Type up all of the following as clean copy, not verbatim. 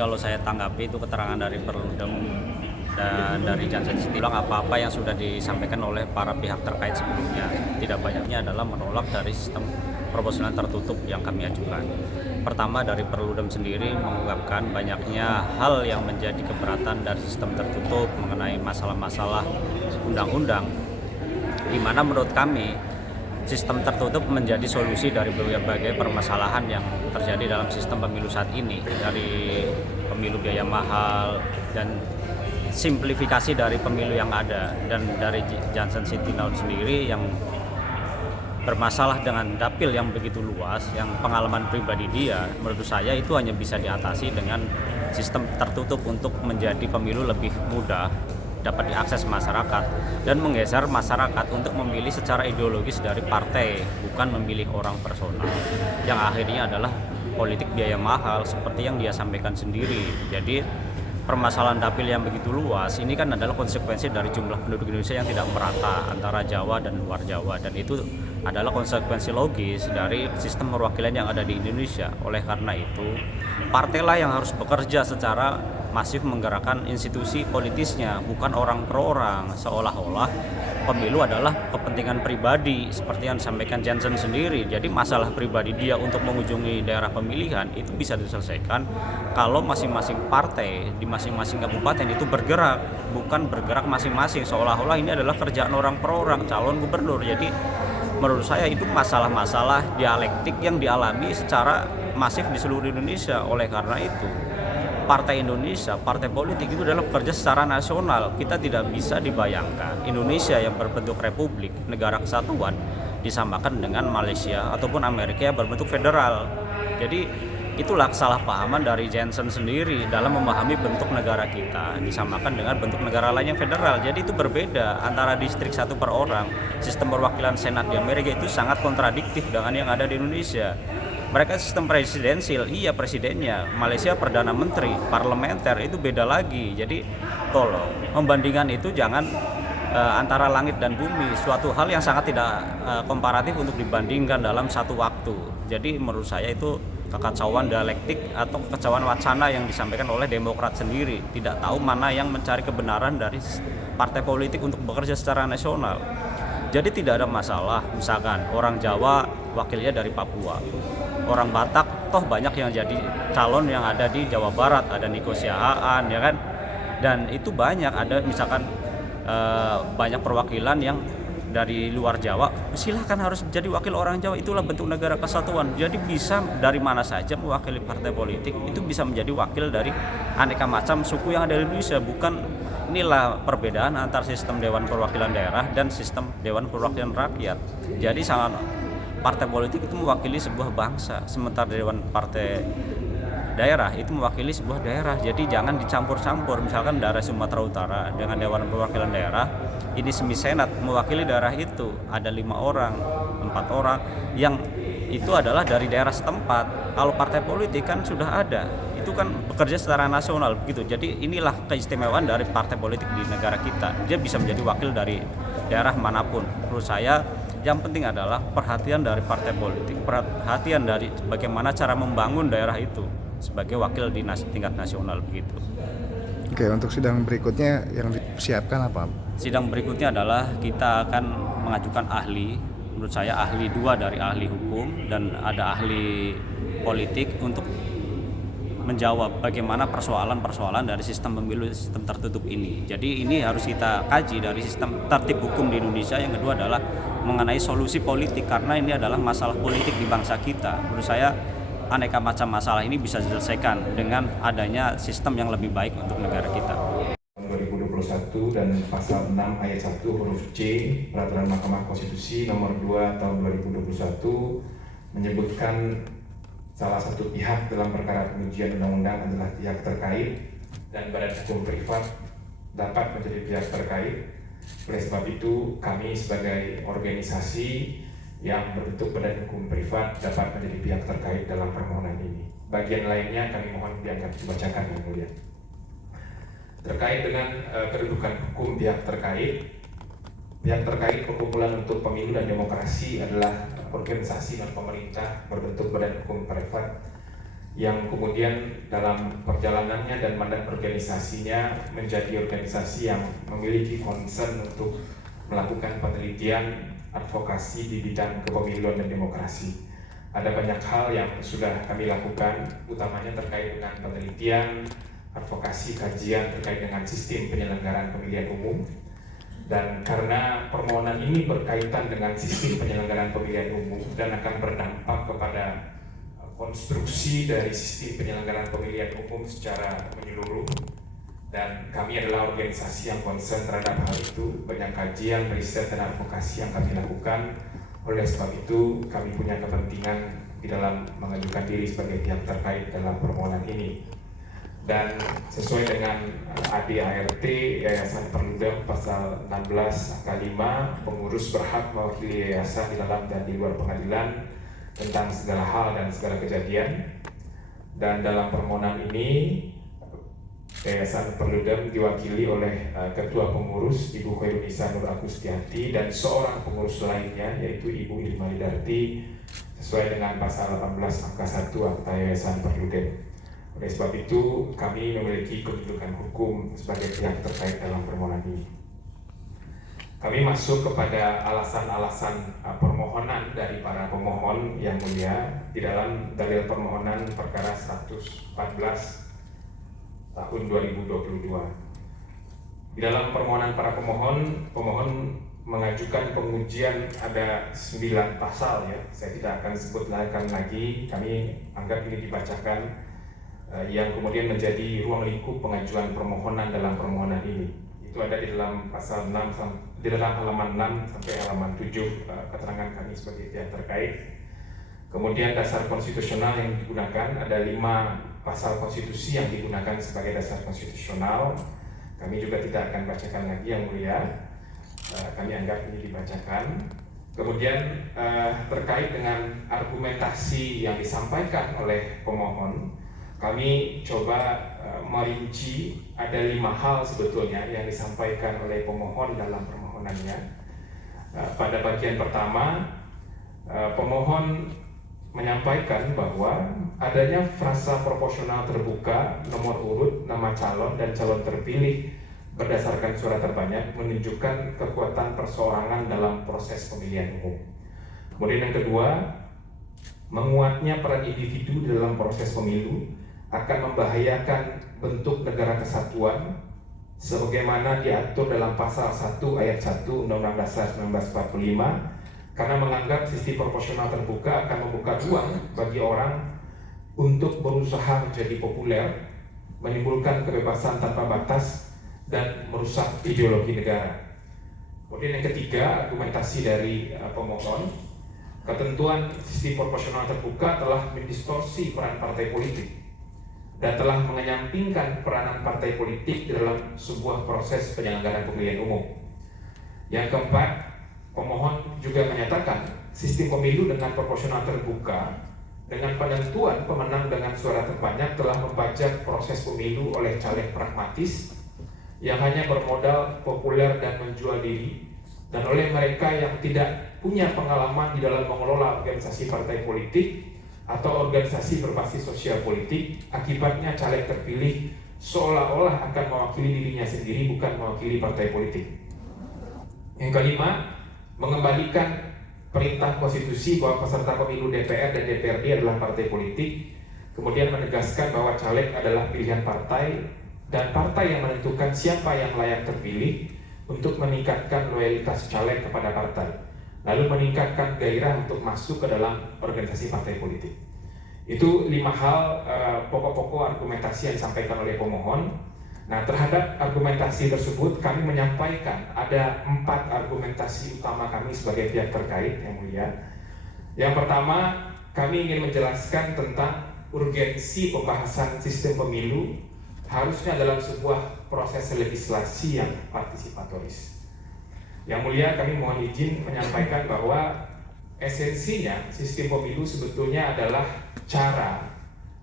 kalau saya tanggapi itu keterangan dari Perludem dan dari Johnson City, bilang apa-apa yang sudah disampaikan oleh para pihak terkait sebelumnya. Tidak banyaknya adalah menolak dari sistem proporsional tertutup yang kami ajukan. Pertama, dari Perludem sendiri mengungkapkan banyaknya hal yang menjadi keberatan dari sistem tertutup mengenai masalah-masalah undang-undang, di mana menurut kami sistem tertutup menjadi solusi dari berbagai permasalahan yang terjadi dalam sistem pemilu saat ini, dari pemilu biaya mahal dan simplifikasi dari pemilu yang ada. Dan dari Johnson City sendiri yang bermasalah dengan dapil yang begitu luas, yang pengalaman pribadi dia, menurut saya itu hanya bisa diatasi dengan sistem tertutup untuk menjadi pemilu lebih mudah dapat diakses masyarakat dan menggeser masyarakat untuk memilih secara ideologis dari partai, bukan memilih orang personal yang akhirnya adalah politik biaya mahal seperti yang dia sampaikan sendiri. Jadi permasalahan dapil yang begitu luas ini kan adalah konsekuensi dari jumlah penduduk Indonesia yang tidak merata antara Jawa dan luar Jawa, dan itu adalah konsekuensi logis dari sistem perwakilan yang ada di Indonesia. Oleh karena itu, partailah yang harus bekerja secara masif menggerakkan institusi politisnya, bukan orang per orang, seolah-olah pemilu adalah kepentingan pribadi seperti yang disampaikan Johnson sendiri. Jadi masalah pribadi dia untuk mengunjungi daerah pemilihan itu bisa diselesaikan kalau masing-masing partai di masing-masing kabupaten itu bergerak, bukan bergerak masing-masing seolah-olah ini adalah kerjaan orang per orang, calon gubernur. Jadi menurut saya itu masalah-masalah dialektik yang dialami secara masif di seluruh Indonesia. Oleh karena itu, partai Indonesia, partai politik itu adalah bekerja secara nasional. Kita tidak bisa dibayangkan Indonesia yang berbentuk republik, negara kesatuan, disamakan dengan Malaysia ataupun Amerika yang berbentuk federal. Jadi itulah kesalahpahaman dari Johnson sendiri dalam memahami bentuk negara kita disamakan dengan bentuk negara lain yang federal. Jadi itu berbeda antara distrik satu per orang. Sistem perwakilan senat di Amerika itu sangat kontradiktif dengan yang ada di Indonesia. Mereka sistem presidensil, iya presidennya. Malaysia perdana menteri, parlementer, itu beda lagi. Jadi tolong membandingkan itu jangan antara langit dan bumi, suatu hal yang sangat tidak komparatif untuk dibandingkan dalam satu waktu. Jadi menurut saya itu kekacauan dialektik atau kekacauan wacana yang disampaikan oleh Demokrat sendiri. Tidak tahu mana yang mencari kebenaran dari partai politik untuk bekerja secara nasional. Jadi tidak ada masalah, misalkan orang Jawa wakilnya dari Papua, orang Batak toh banyak yang jadi calon yang ada di Jawa Barat, ada Nico Siahaan ya kan, dan itu banyak ada misalkan banyak perwakilan yang dari luar Jawa, silahkan harus menjadi wakil orang Jawa, itulah bentuk negara kesatuan. Jadi bisa dari mana saja mewakili partai politik, itu bisa menjadi wakil dari aneka macam suku yang ada di Indonesia. Bukan, inilah perbedaan antara sistem Dewan Perwakilan Daerah dan sistem Dewan Perwakilan Rakyat. Jadi sangat partai politik itu mewakili sebuah bangsa, sementara Dewan Partai Daerah itu mewakili sebuah daerah. Jadi jangan dicampur-campur. Misalkan daerah Sumatera Utara dengan Dewan Perwakilan Daerah ini semi-senat mewakili daerah itu ada 5 orang, 4 orang yang itu adalah dari daerah setempat. Kalau partai politik kan sudah ada, itu kan bekerja secara nasional begitu. Jadi inilah keistimewaan dari partai politik di negara kita. Dia bisa menjadi wakil dari daerah manapun. Menurut saya yang penting adalah perhatian dari partai politik, perhatian dari bagaimana cara membangun daerah itu sebagai wakil di tingkat nasional begitu. Oke, untuk sidang berikutnya yang disiapkan apa? Sidang berikutnya adalah kita akan mengajukan ahli, menurut saya ahli 2 dari ahli hukum dan ada ahli politik untuk menjawab bagaimana persoalan-persoalan dari sistem pemilu, sistem tertutup ini. Jadi ini harus kita kaji dari sistem tertib hukum di Indonesia. Yang kedua adalah mengenai solusi politik, karena ini adalah masalah politik di bangsa kita. Menurut saya aneka macam masalah ini bisa diselesaikan dengan adanya sistem yang lebih baik untuk negara kita. 2021 dan pasal 6 ayat 1 huruf C Peraturan Mahkamah Konstitusi nomor 2 tahun 2021 menyebutkan salah satu pihak dalam perkara pengujian undang-undang adalah pihak terkait dan badan hukum privat dapat menjadi pihak terkait. Oleh sebab itu, kami sebagai organisasi yang berbentuk badan hukum privat dapat menjadi pihak terkait dalam permohonan ini. Bagian lainnya kami mohon diangkat dibacakan yang mulia. Terkait dengan kedudukan hukum pihak terkait Perkumpulan untuk Pemilu dan Demokrasi adalah organisasi non pemerintah berbentuk badan hukum privat yang kemudian dalam perjalanannya dan mandat organisasinya menjadi organisasi yang memiliki concern untuk melakukan penelitian advokasi di bidang kepemiluan dan demokrasi. Ada banyak hal yang sudah kami lakukan, utamanya terkait dengan penelitian, advokasi, kajian terkait dengan sistem penyelenggaraan pemilihan umum. Dan karena permohonan ini berkaitan dengan sistem penyelenggaraan pemilihan umum dan akan berdampak kepada konstruksi dari sistem penyelenggaraan pemilihan umum secara menyeluruh, dan kami adalah organisasi yang concern terhadap hal itu, banyak kajian, riset, dan advokasi yang kami lakukan. Oleh sebab itu, kami punya kepentingan di dalam mengajukan diri sebagai pihak terkait dalam permohonan ini. Dan sesuai dengan ADART Yayasan Perludem pasal 16 angka 5, pengurus berhak mewakili yayasan di dalam dan di luar pengadilan tentang segala hal dan segala kejadian. Dan dalam permohonan ini Yayasan Perludem diwakili oleh Ketua Pengurus Ibu Khairunisa Nur Agustiati dan seorang pengurus lainnya yaitu Ibu Irma Lidarti sesuai dengan pasal 18 angka 1 Akta Yayasan Perludem. Oleh sebab itu kami memiliki kedudukan hukum sebagai pihak terkait dalam permohonan ini. Kami masuk kepada alasan-alasan permohonan dari para pemohon yang mulia di dalam dalil permohonan perkara 114 tahun 2022. Di dalam permohonan para pemohon mengajukan pengujian ada 9 pasal ya. Saya tidak akan sebutkan lagi, kami anggap ini dibacakan yang kemudian menjadi ruang lingkup pengajuan permohonan dalam permohonan ini. Itu ada di dalam pasal 6 di dalam halaman 6 sampai halaman 7 keterangan kami sebagai pihak terkait. Kemudian dasar konstitusional yang digunakan ada 5 pasal konstitusi yang digunakan sebagai dasar konstitusional. Kami juga tidak akan bacakan lagi yang mulia, kami anggap ini dibacakan. Kemudian terkait dengan argumentasi yang disampaikan oleh pemohon, kami coba merinci ada 5 hal sebetulnya yang disampaikan oleh pemohon dalam permohonannya. Pada bagian pertama, pemohon menyampaikan bahwa adanya frasa proporsional terbuka, nomor urut, nama calon, dan calon terpilih berdasarkan suara terbanyak menunjukkan kekuatan perseorangan dalam proses pemilihan umum. Kemudian yang kedua, menguatnya peran individu dalam proses pemilu akan membahayakan bentuk negara kesatuan sebagaimana diatur dalam pasal 1 ayat 1 Undang-Undang Dasar 1945, karena menganggap sistem proporsional terbuka akan membuka ruang bagi orang untuk berusaha menjadi populer, menimbulkan kebebasan tanpa batas, dan merusak ideologi negara. Kemudian yang ketiga, argumentasi dari pemohon, ketentuan sistem proporsional terbuka telah mendistorsi peran partai politik dan telah mengenyampingkan peranan partai politik di dalam sebuah proses penyelenggaraan pemilihan umum. Yang keempat, pemohon juga menyatakan sistem pemilu dengan proporsional terbuka dengan penentuan pemenang dengan suara terbanyak telah membajak proses pemilu oleh caleg pragmatis yang hanya bermodal populer dan menjual diri, dan oleh mereka yang tidak punya pengalaman di dalam mengelola organisasi partai politik atau organisasi berbasis sosial politik. Akibatnya caleg terpilih seolah-olah akan mewakili dirinya sendiri, bukan mewakili partai politik. Yang kelima, mengembalikan perintah konstitusi bahwa peserta pemilu DPR dan DPRD adalah partai politik, kemudian menegaskan bahwa caleg adalah pilihan partai dan partai yang menentukan siapa yang layak terpilih untuk meningkatkan loyalitas caleg kepada partai, lalu meningkatkan gairah untuk masuk ke dalam organisasi partai politik. Itu 5 hal pokok-pokok argumentasi yang disampaikan oleh pemohon. Nah, terhadap argumentasi tersebut kami menyampaikan ada 4 argumentasi utama kami sebagai pihak terkait yang mulia. Yang pertama, kami ingin menjelaskan tentang urgensi pembahasan sistem pemilu harusnya dalam sebuah proses legislasi yang partisipatoris. Yang mulia, kami mohon izin menyampaikan bahwa esensinya sistem pemilu sebetulnya adalah cara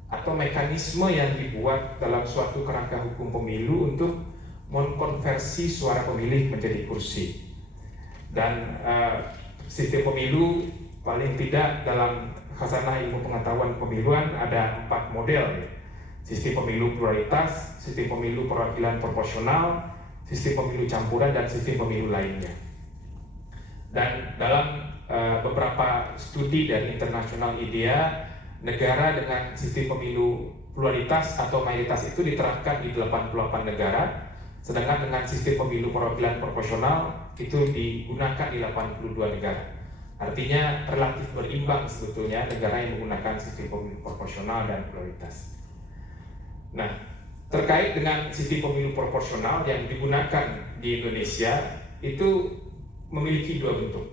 atau mekanisme yang dibuat dalam suatu kerangka hukum pemilu untuk mengkonversi suara pemilih menjadi kursi. Dan sistem pemilu paling tidak dalam khazanah ilmu pengetahuan pemiluan ada 4 model ya. Sistem pemilu pluralitas, sistem pemilu perwakilan proporsional, sistem pemilu campuran, dan sistem pemilu lainnya. Dan dalam beberapa studi dari internasional IDEA, negara dengan sistem pemilu pluralitas atau mayoritas itu diterapkan di 88 negara, sedangkan dengan sistem pemilu perwakilan proporsional itu digunakan di 82 negara. Artinya relatif berimbang sebetulnya negara yang menggunakan sistem pemilu proporsional dan pluralitas. Nah, terkait dengan sistem pemilu proporsional yang digunakan di Indonesia itu memiliki 2 bentuk,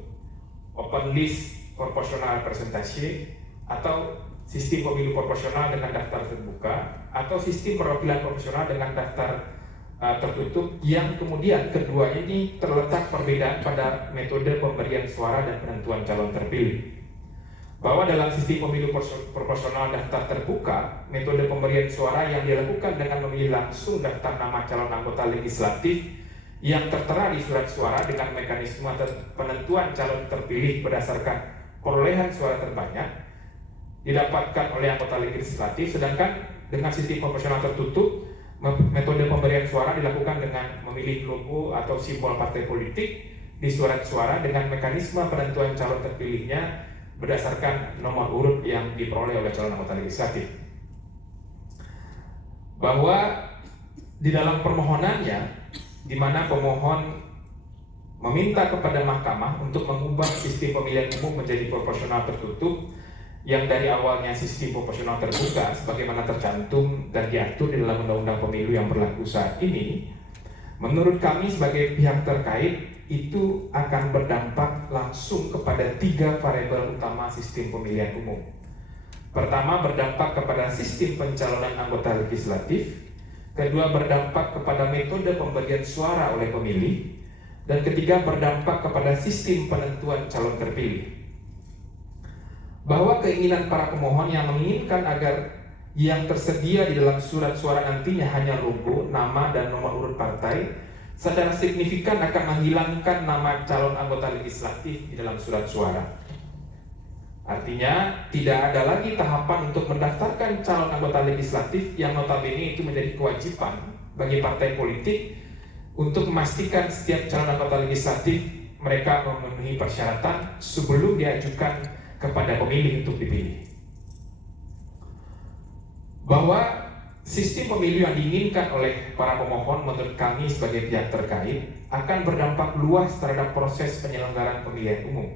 open list proporsional representasi atau sistem pemilu proporsional dengan daftar terbuka, atau sistem perwakilan proporsional dengan daftar tertutup, yang kemudian kedua ini terletak perbedaan pada metode pemberian suara dan penentuan calon terpilih. Bahwa dalam sistem pemilu proporsional daftar terbuka, metode pemberian suara yang dilakukan dengan memilih langsung daftar nama calon anggota legislatif yang tertera di surat suara dengan mekanisme penentuan calon terpilih berdasarkan perolehan suara terbanyak didapatkan oleh anggota legislatif, sedangkan dengan sistem proporsional tertutup, metode pemberian suara dilakukan dengan memilih logo atau simbol partai politik di surat suara dengan mekanisme penentuan calon terpilihnya berdasarkan nomor urut yang diperoleh oleh calon anggota legislatif. Bahwa di dalam permohonannya, di mana pemohon meminta kepada mahkamah untuk mengubah sistem pemilihan umum menjadi proporsional tertutup yang dari awalnya sistem proporsional terbuka sebagaimana tercantum dan diatur di dalam undang-undang pemilu yang berlaku saat ini, menurut kami sebagai pihak terkait itu akan berdampak langsung kepada 3 variabel utama sistem pemilihan umum. Pertama, berdampak kepada sistem pencalonan anggota legislatif. Kedua, berdampak kepada metode pemberian suara oleh pemilih. Dan ketiga, berdampak kepada sistem penentuan calon terpilih. Bahwa keinginan para pemohon yang menginginkan agar yang tersedia di dalam surat suara nantinya hanya logo, nama, dan nomor urut partai secara signifikan akan menghilangkan nama calon anggota legislatif di dalam surat suara. Artinya tidak ada lagi tahapan untuk mendaftarkan calon anggota legislatif yang notabene itu menjadi kewajiban bagi partai politik untuk memastikan setiap calon anggota legislatif mereka memenuhi persyaratan sebelum diajukan kepada pemilih untuk dipilih. Bahwa sistem pemilu yang diinginkan oleh para pemohon menurut kami sebagai pihak terkait akan berdampak luas terhadap proses penyelenggaraan pemilihan umum.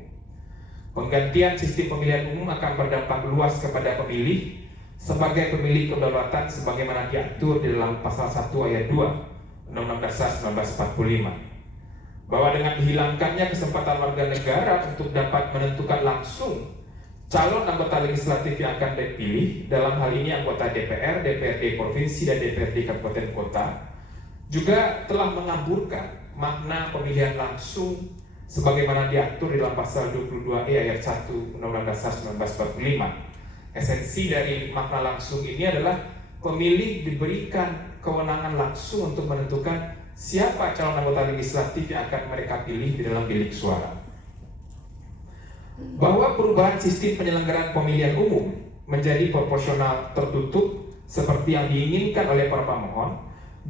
Penggantian sistem pemilihan umum akan berdampak luas kepada pemilih sebagai pemilik kedaulatan sebagaimana diatur di dalam pasal 1 ayat 2 Undang-Undang Dasar 1945. Bahwa dengan dihilangkannya kesempatan warga negara untuk dapat menentukan langsung calon anggota legislatif yang akan dipilih, dalam hal ini anggota DPR, DPRD provinsi, dan DPRD kabupaten kota, juga telah mengaburkan makna pemilihan langsung sebagaimana diatur dalam pasal 22E ayat 1 Undang-Undang Dasar 1945. Esensi dari makna langsung ini adalah pemilih diberikan kewenangan langsung untuk menentukan siapa calon anggota legislatif yang akan mereka pilih di dalam bilik suara. Bahwa perubahan sistem penyelenggaraan pemilihan umum menjadi proporsional tertutup seperti yang diinginkan oleh para pemohon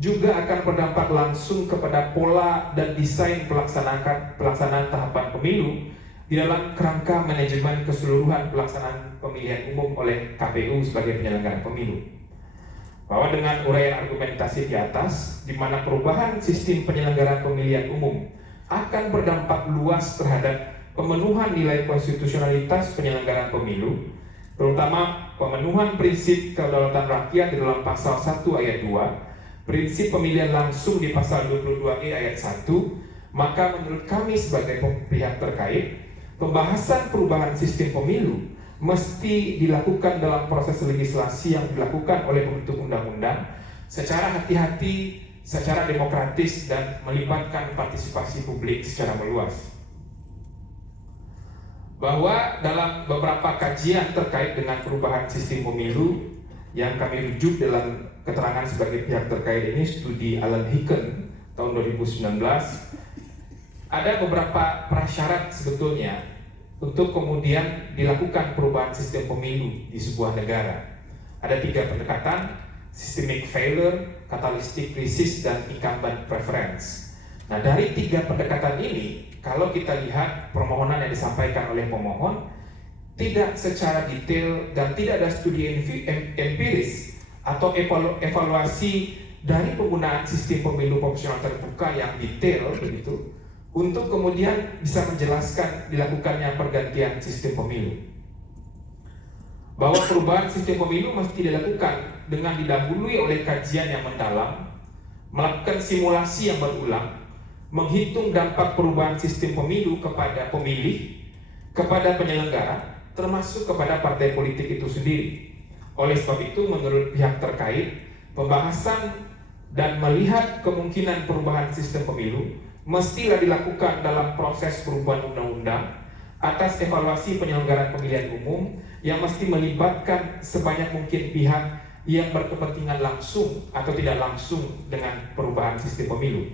juga akan berdampak langsung kepada pola dan desain pelaksanaan tahapan pemilu di dalam kerangka manajemen keseluruhan pelaksanaan pemilihan umum oleh KPU sebagai penyelenggara pemilu. Bahwa dengan uraian argumentasi di atas, di mana perubahan sistem penyelenggaraan pemilihan umum akan berdampak luas terhadap pemenuhan nilai konstitusionalitas penyelenggaraan pemilu, terutama pemenuhan prinsip kedaulatan rakyat di dalam pasal 1 ayat 2, prinsip pemilihan langsung di pasal 22E ayat 1, maka menurut kami sebagai pihak terkait, pembahasan perubahan sistem pemilu mesti dilakukan dalam proses legislasi yang dilakukan oleh pembentuk undang-undang secara hati-hati, secara demokratis, dan melibatkan partisipasi publik secara meluas. Bahwa dalam beberapa kajian terkait dengan perubahan sistem pemilu yang kami rujuk dalam keterangan sebagai pihak terkait ini, studi Alan Hicken tahun 2019, ada beberapa prasyarat sebetulnya untuk kemudian dilakukan perubahan sistem pemilu di sebuah negara. Ada 3 pendekatan: systemic failure, catalytic crisis, dan incumbent preference. Nah, dari 3 pendekatan ini, kalau kita lihat permohonan yang disampaikan oleh pemohon, tidak secara detail dan tidak ada studi empiris atau evaluasi dari penggunaan sistem pemilu proporsional terbuka yang detail begitu, untuk kemudian bisa menjelaskan dilakukannya pergantian sistem pemilu. Bahwa perubahan sistem pemilu mesti dilakukan dengan didahului oleh kajian yang mendalam, melakukan simulasi yang berulang, menghitung dampak perubahan sistem pemilu kepada pemilih, kepada penyelenggara, termasuk kepada partai politik itu sendiri. Oleh sebab itu, menurut pihak terkait, pembahasan dan melihat kemungkinan perubahan sistem pemilu mestilah dilakukan dalam proses perubahan undang-undang atas evaluasi penyelenggaraan pemilihan umum yang mesti melibatkan sebanyak mungkin pihak yang berkepentingan langsung atau tidak langsung dengan perubahan sistem pemilu.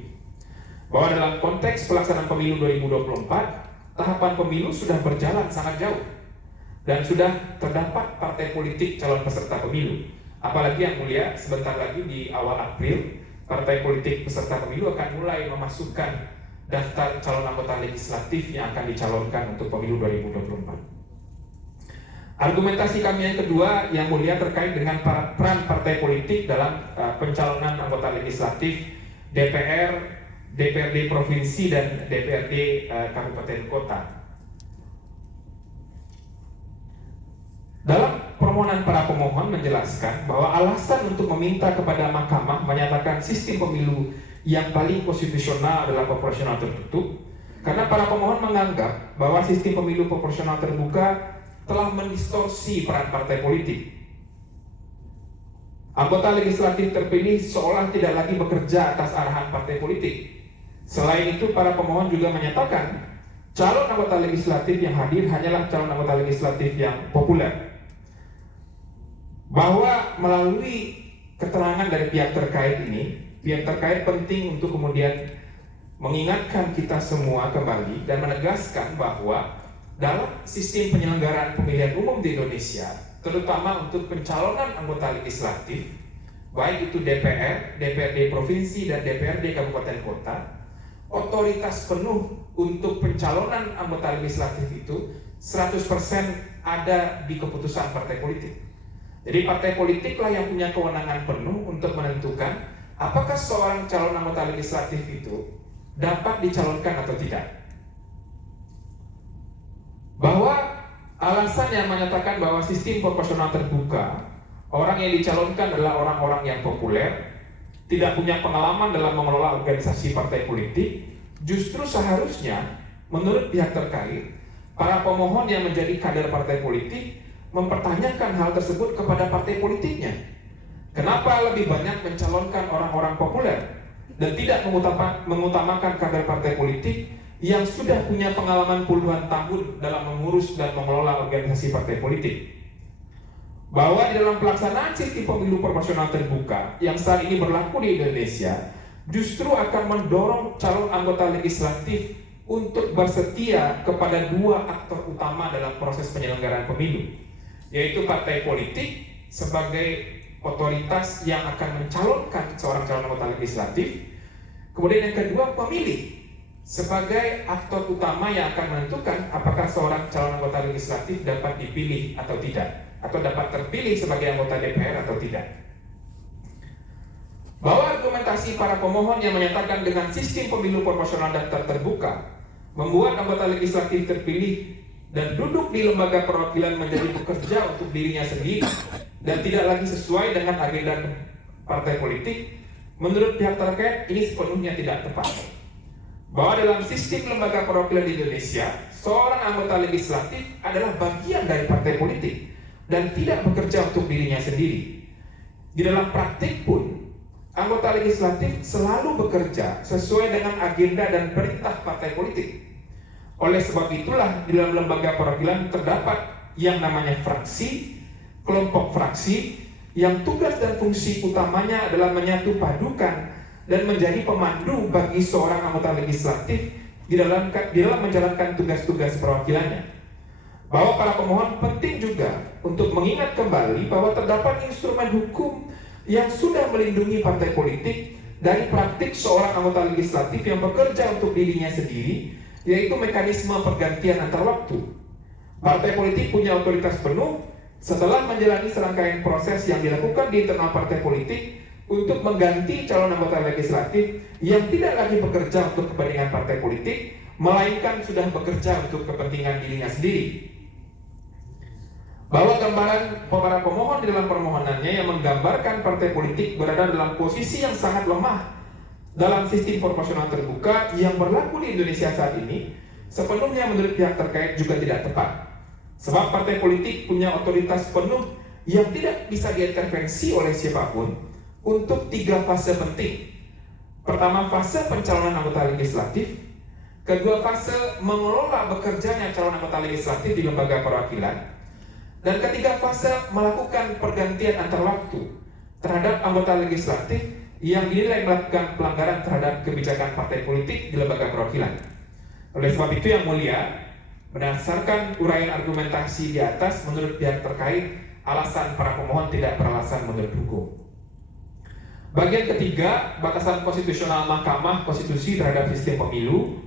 Bahwa dalam konteks pelaksanaan pemilu 2024, tahapan pemilu sudah berjalan sangat jauh dan sudah terdapat partai politik calon peserta pemilu. Apalagi yang mulia, sebentar lagi di awal April, partai politik peserta pemilu akan mulai memasukkan daftar calon anggota legislatif yang akan dicalonkan untuk pemilu 2024. Argumentasi kami yang kedua yang mulia terkait dengan peran partai politik dalam pencalonan anggota legislatif DPR, DPRD provinsi, dan DPRD kabupaten kota. Dalam permohonan para pemohon menjelaskan bahwa alasan untuk meminta kepada mahkamah menyatakan sistem pemilu yang paling konstitusional adalah proporsional tertutup, karena para pemohon menganggap bahwa sistem pemilu proporsional terbuka telah mendistorsi peran partai politik. Anggota legislatif terpilih seolah tidak lagi bekerja atas arahan partai politik. Selain itu, para pemohon juga menyatakan calon anggota legislatif yang hadir hanyalah calon anggota legislatif yang populer. Bahwa melalui keterangan dari pihak terkait ini, pihak terkait penting untuk kemudian mengingatkan kita semua kembali dan menegaskan bahwa dalam sistem penyelenggaraan pemilihan umum di Indonesia, terutama untuk pencalonan anggota legislatif, baik itu DPR, DPRD provinsi, dan DPRD kabupaten kota, otoritas penuh untuk pencalonan anggota legislatif itu 100% ada di keputusan partai politik. Jadi partai politiklah yang punya kewenangan penuh untuk menentukan apakah seorang calon anggota legislatif itu dapat dicalonkan atau tidak. Bahwa alasan yang menyatakan bahwa sistem proporsional terbuka, orang yang dicalonkan adalah orang-orang yang populer, tidak punya pengalaman dalam mengelola organisasi partai politik, justru seharusnya menurut pihak terkait, para pemohon yang menjadi kader partai politik mempertanyakan hal tersebut kepada partai politiknya. Kenapa lebih banyak mencalonkan orang-orang populer dan tidak mengutamakan kader partai politik yang sudah punya pengalaman puluhan tahun dalam mengurus dan mengelola organisasi partai politik? Bahwa di dalam pelaksanaan sistem pemilu proporsional terbuka yang saat ini berlaku di Indonesia, justru akan mendorong calon anggota legislatif untuk bersetia kepada 2 aktor utama dalam proses penyelenggaraan pemilu, yaitu partai politik sebagai otoritas yang akan mencalonkan seorang calon anggota legislatif, kemudian yang kedua pemilih sebagai aktor utama yang akan menentukan apakah seorang calon anggota legislatif dapat dipilih atau tidak, atau dapat terpilih sebagai anggota DPR atau tidak. Bahwa argumentasi para pemohon yang menyatakan dengan sistem pemilu proporsional dan terbuka membuat anggota legislatif terpilih dan duduk di lembaga perwakilan menjadi bekerja untuk dirinya sendiri dan tidak lagi sesuai dengan agenda partai politik, menurut pihak terkait ini sepenuhnya tidak tepat. Bahwa dalam sistem lembaga perwakilan di Indonesia, seorang anggota legislatif adalah bagian dari partai politik dan tidak bekerja untuk dirinya sendiri. Di dalam praktik pun, anggota legislatif selalu bekerja sesuai dengan agenda dan perintah partai politik. Oleh sebab itulah di dalam lembaga perwakilan terdapat yang namanya fraksi, kelompok fraksi, yang tugas dan fungsi utamanya adalah menyatu padukan dan menjadi pemandu bagi seorang anggota legislatif di dalam menjalankan tugas-tugas perwakilannya. bahwa para pemohon penting juga untuk mengingat kembali bahwa terdapat instrumen hukum yang sudah melindungi partai politik dari praktik seorang anggota legislatif yang bekerja untuk dirinya sendiri, yaitu mekanisme pergantian antar waktu. Partai politik punya otoritas penuh setelah menjalani serangkaian proses yang dilakukan di internal partai politik untuk mengganti calon anggota legislatif yang tidak lagi bekerja untuk kepentingan partai politik, melainkan sudah bekerja untuk kepentingan dirinya sendiri. Bahwa gambaran para pemohon di dalam permohonannya yang menggambarkan partai politik berada dalam posisi yang sangat lemah dalam sistem proporsional terbuka yang berlaku di Indonesia saat ini, sepenuhnya menurut pihak terkait juga tidak tepat. Sebab partai politik punya otoritas penuh yang tidak bisa diintervensi oleh siapapun untuk 3 fase penting. Pertama, fase pencalonan anggota legislatif. Kedua, fase mengelola bekerjanya calon anggota legislatif di lembaga perwakilan. Dan ketiga, fase melakukan pergantian antar waktu terhadap anggota legislatif yang dinilai melakukan pelanggaran terhadap kebijakan partai politik di lembaga perwakilan. Oleh sebab itu, Yang Mulia, berdasarkan uraian argumentasi di atas, menurut pihak terkait, alasan para pemohon tidak beralasan menurut hukum. Bagian ketiga, batasan konstitusional Mahkamah Konstitusi terhadap sistem pemilu.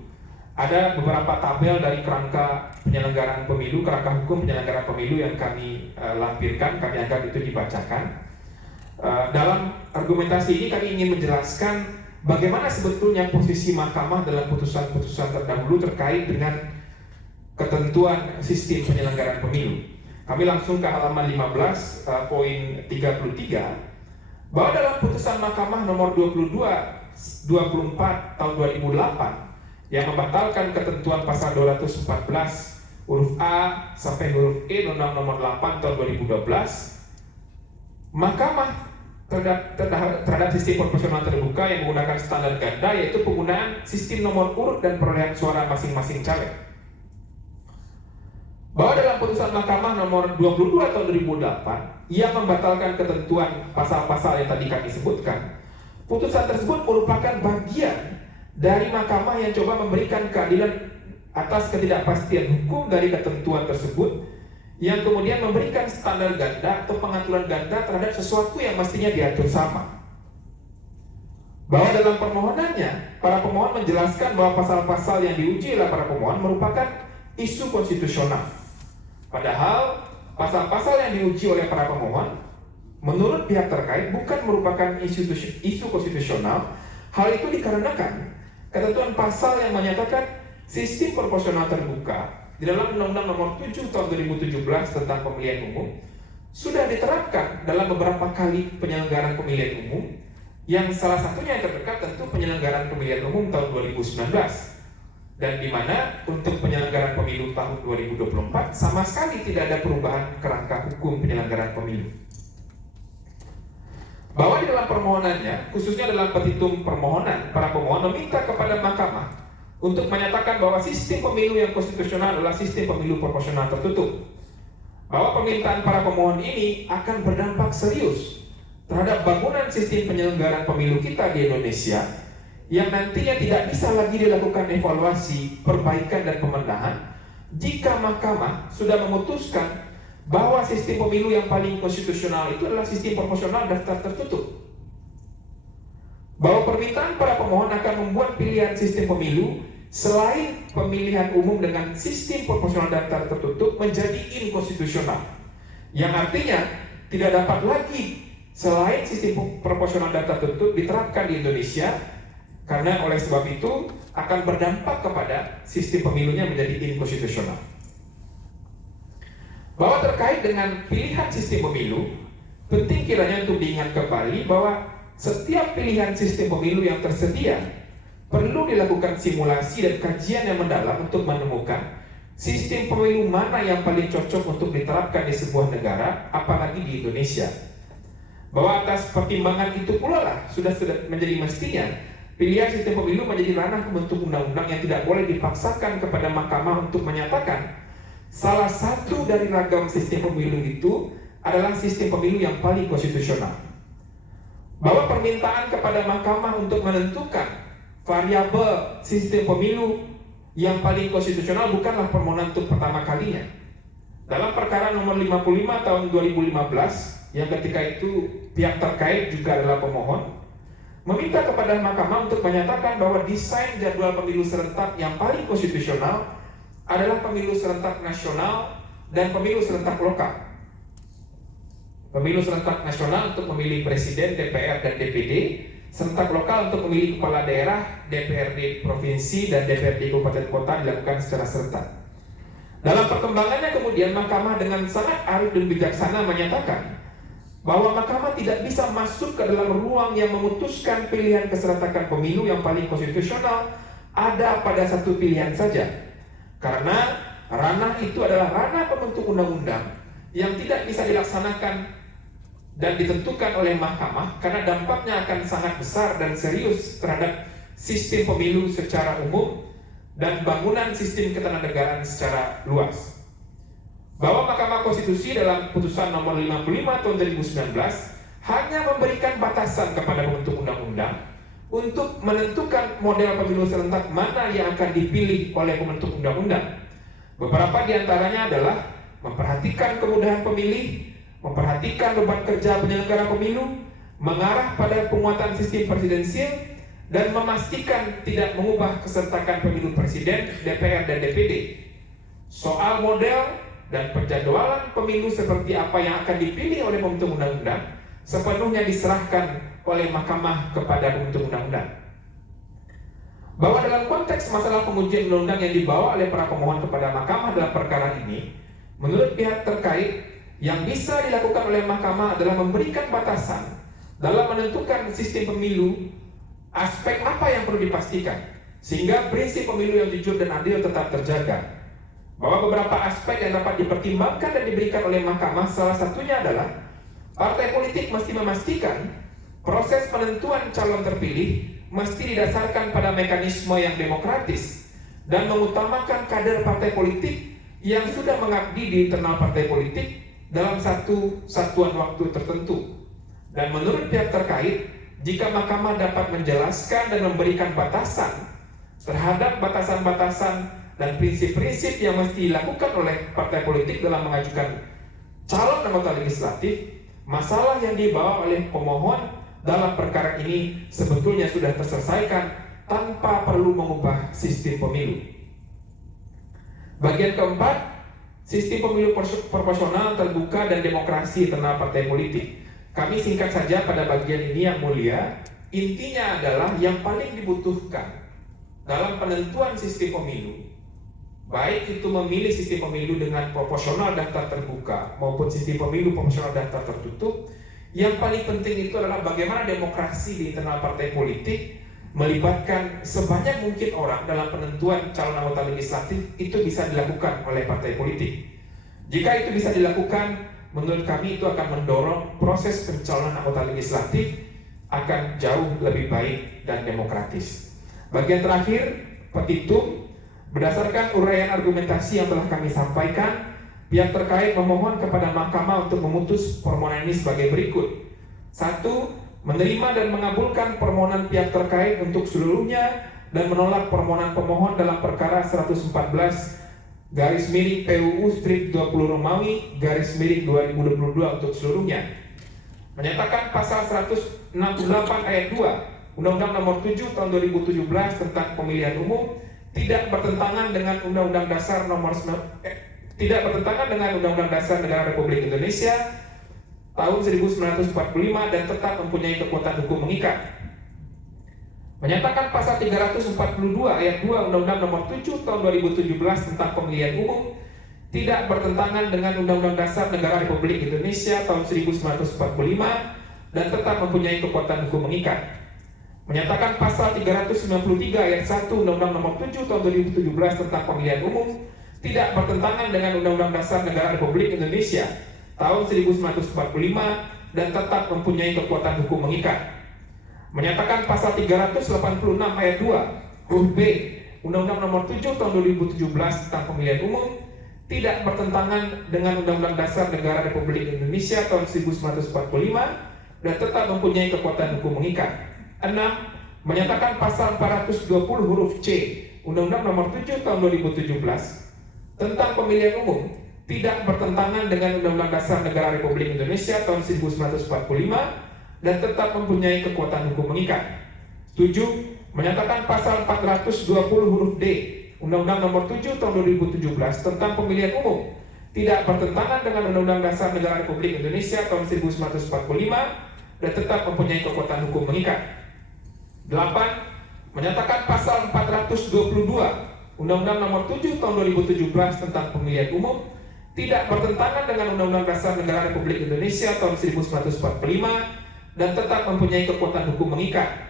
Ada beberapa tabel dari kerangka penyelenggaraan pemilu, kerangka hukum penyelenggaraan pemilu yang kami lampirkan, kami anggap itu dibacakan. Dalam argumentasi ini kami ingin menjelaskan bagaimana sebetulnya posisi mahkamah dalam putusan-putusan terdahulu terkait dengan ketentuan sistem penyelenggaraan pemilu. Kami langsung ke halaman 15, poin 33, bahwa dalam putusan mahkamah nomor 24 tahun 2008 yang membatalkan ketentuan pasal 214 huruf A sampai huruf E Undang-Undang nomor 8 tahun 2012, Mahkamah terhadap sistem proporsional terbuka yang menggunakan standar ganda, yaitu penggunaan sistem nomor urut dan perolehan suara masing-masing caleg. Bahwa dalam putusan Mahkamah nomor 22 tahun 2008 yang membatalkan ketentuan pasal-pasal yang tadi kami sebutkan, putusan tersebut merupakan bagian dari mahkamah yang coba memberikan keadilan atas ketidakpastian hukum dari ketentuan tersebut, yang kemudian memberikan standar ganda atau pengaturan ganda terhadap sesuatu yang mestinya diatur sama. Bahwa dalam permohonannya, para pemohon menjelaskan bahwa pasal-pasal yang diuji oleh para pemohon merupakan isu konstitusional. Padahal pasal-pasal yang diuji oleh para pemohon menurut pihak terkait bukan merupakan isu konstitusional. Hal itu dikarenakan ketentuan pasal yang menyatakan sistem proporsional terbuka di dalam Undang-Undang nomor 7 tahun 2017 tentang pemilihan umum sudah diterapkan dalam beberapa kali penyelenggaraan pemilihan umum, yang salah satunya yang terdekat tentu penyelenggaraan pemilihan umum tahun 2019, dan di mana untuk penyelenggaraan pemilu tahun 2024 sama sekali tidak ada perubahan kerangka hukum penyelenggaraan pemilu. Bahwa di dalam permohonannya, khususnya dalam petitum permohonan, para pemohon meminta kepada mahkamah untuk menyatakan bahwa sistem pemilu yang konstitusional adalah sistem pemilu proporsional tertutup. Bahwa permintaan para pemohon ini akan berdampak serius terhadap bangunan sistem penyelenggaraan pemilu kita di Indonesia, yang nantinya tidak bisa lagi dilakukan evaluasi, perbaikan, dan pembenahan jika mahkamah sudah memutuskan bahwa sistem pemilu yang paling konstitusional itu adalah sistem proporsional daftar tertutup. Bahwa permintaan para pemohon akan membuat pilihan sistem pemilu selain pemilihan umum dengan sistem proporsional daftar tertutup menjadi inkonstitusional, yang artinya tidak dapat lagi selain sistem proporsional daftar tertutup diterapkan di Indonesia, karena oleh sebab itu akan berdampak kepada sistem pemilunya menjadi inkonstitusional. Bahwa terkait dengan pilihan sistem pemilu, penting kiranya untuk diingat kembali bahwa setiap pilihan sistem pemilu yang tersedia perlu dilakukan simulasi dan kajian yang mendalam untuk menemukan sistem pemilu mana yang paling cocok untuk diterapkan di sebuah negara, apalagi di Indonesia. Bahwa atas pertimbangan itu pula lah sudah menjadi mestinya pilihan sistem pemilu menjadi ranah pembentuk undang-undang yang tidak boleh dipaksakan kepada mahkamah untuk menyatakan salah satu dari ragam sistem pemilu itu adalah sistem pemilu yang paling konstitusional. Bahwa permintaan kepada mahkamah untuk menentukan variabel sistem pemilu yang paling konstitusional bukanlah permohonan untuk pertama kalinya. Dalam perkara nomor 55 tahun 2015 yang ketika itu pihak terkait juga adalah pemohon, meminta kepada Mahkamah untuk menyatakan bahwa desain jadwal pemilu serentak yang paling konstitusional adalah pemilu serentak nasional dan pemilu serentak lokal. Pemilu serentak nasional untuk memilih presiden, DPR, dan DPD, serentak lokal untuk memilih kepala daerah, DPRD provinsi, dan DPRD kabupaten kota dilakukan secara serentak. Dalam perkembangannya kemudian Mahkamah dengan sangat arif dan bijaksana menyatakan bahwa Mahkamah tidak bisa masuk ke dalam ruang yang memutuskan pilihan keserentakan pemilu yang paling konstitusional ada pada satu pilihan saja. Karena ranah itu adalah ranah pembentuk undang-undang yang tidak bisa dilaksanakan dan ditentukan oleh Mahkamah karena dampaknya akan sangat besar dan serius terhadap sistem pemilu secara umum dan bangunan sistem ketatanegaraan secara luas. Bahwa Mahkamah Konstitusi dalam putusan nomor 55 tahun 2019 hanya memberikan batasan kepada pembentuk undang-undang untuk menentukan model pemilu serentak mana yang akan dipilih oleh pembentuk undang-undang. Beberapa di antaranya adalah memperhatikan kemudahan pemilih, memperhatikan beban kerja penyelenggara pemilu, mengarah pada penguatan sistem presidensial, dan memastikan tidak mengubah keserentakan pemilu presiden, DPR, dan DPD. Soal model dan penjadwalan pemilu seperti apa yang akan dipilih oleh pembentuk undang-undang sepenuhnya diserahkan oleh Mahkamah kepada pembentuk undang-undang. Bahwa dalam konteks masalah pengujian undang-undang yang dibawa oleh para pemohon kepada Mahkamah dalam perkara ini, menurut pihak terkait, yang bisa dilakukan oleh Mahkamah adalah memberikan batasan dalam menentukan sistem pemilu, aspek apa yang perlu dipastikan, sehingga prinsip pemilu yang jujur dan adil tetap terjaga. Bahwa beberapa aspek yang dapat dipertimbangkan dan diberikan oleh Mahkamah, salah satunya adalah partai politik mesti memastikan proses penentuan calon terpilih mesti didasarkan pada mekanisme yang demokratis dan mengutamakan kader partai politik yang sudah mengabdi di internal partai politik dalam satu satuan waktu tertentu. Dan menurut pihak terkait, jika Mahkamah dapat menjelaskan dan memberikan batasan terhadap batasan-batasan dan prinsip-prinsip yang mesti dilakukan oleh partai politik dalam mengajukan calon anggota legislatif, masalah yang dibawa oleh pemohon dalam perkara ini sebetulnya sudah terselesaikan tanpa perlu mengubah sistem pemilu. Bagian keempat, sistem pemilu proporsional, terbuka, dan demokrasi internal partai politik. Kami singkat saja pada bagian ini yang mulia, intinya adalah yang paling dibutuhkan dalam penentuan sistem pemilu, baik itu memilih sistem pemilu dengan proporsional daftar terbuka maupun sistem pemilu proporsional daftar tertutup, yang paling penting itu adalah bagaimana demokrasi di internal partai politik melibatkan sebanyak mungkin orang dalam penentuan calon anggota legislatif itu bisa dilakukan oleh partai politik. Jika itu bisa dilakukan, menurut kami itu akan mendorong proses pencalonan anggota legislatif akan jauh lebih baik dan demokratis. Bagian terakhir, petitum. Berdasarkan uraian argumentasi yang telah kami sampaikan, pihak terkait memohon kepada Mahkamah untuk memutus permohonan ini sebagai berikut. 1. Menerima dan mengabulkan permohonan pihak terkait untuk seluruhnya dan menolak permohonan pemohon dalam perkara 114 garis miring PUU strip 20 Romawi garis miring 2022 untuk seluruhnya. Menyatakan pasal 168 ayat 2 Undang-Undang Nomor 7 Tahun 2017 tentang Pemilihan Umum tidak bertentangan dengan Undang-Undang Dasar Undang-Undang Dasar Negara Republik Indonesia tahun 1945 dan tetap mempunyai kekuatan hukum mengikat. Menyatakan pasal 342 ayat 2 Undang-Undang Nomor 7 Tahun 2017 tentang Pemilihan Umum tidak bertentangan dengan Undang-Undang Dasar Negara Republik Indonesia tahun 1945 dan tetap mempunyai kekuatan hukum mengikat. Menyatakan pasal 393 ayat 1 Undang-Undang Nomor 7 Tahun 2017 tentang Pemilihan Umum tidak bertentangan dengan Undang-Undang Dasar Negara Republik Indonesia tahun 1945 dan tetap mempunyai kekuatan hukum mengikat. Menyatakan pasal 386 ayat 2 huruf B Undang-Undang Nomor 7 Tahun 2017 tentang Pemilihan Umum tidak bertentangan dengan Undang-Undang Dasar Negara Republik Indonesia tahun 1945 dan tetap mempunyai kekuatan hukum mengikat. 6. Menyatakan pasal 420 huruf C Undang-Undang Nomor 7 Tahun 2017 tentang Pemilihan Umum tidak bertentangan dengan Undang-Undang Dasar Negara Republik Indonesia tahun 1945 dan tetap mempunyai kekuatan hukum mengikat. 7. Menyatakan pasal 420 huruf D Undang-Undang Nomor 7 Tahun 2017 tentang Pemilihan Umum tidak bertentangan dengan Undang-Undang Dasar Negara Republik Indonesia tahun 1945 dan tetap mempunyai kekuatan hukum mengikat. 8. Menyatakan pasal 422 Undang-Undang Nomor 7 Tahun 2017 tentang Pemilihan Umum tidak bertentangan dengan Undang-Undang Dasar Negara Republik Indonesia tahun 1945 dan tetap mempunyai kekuatan hukum mengikat.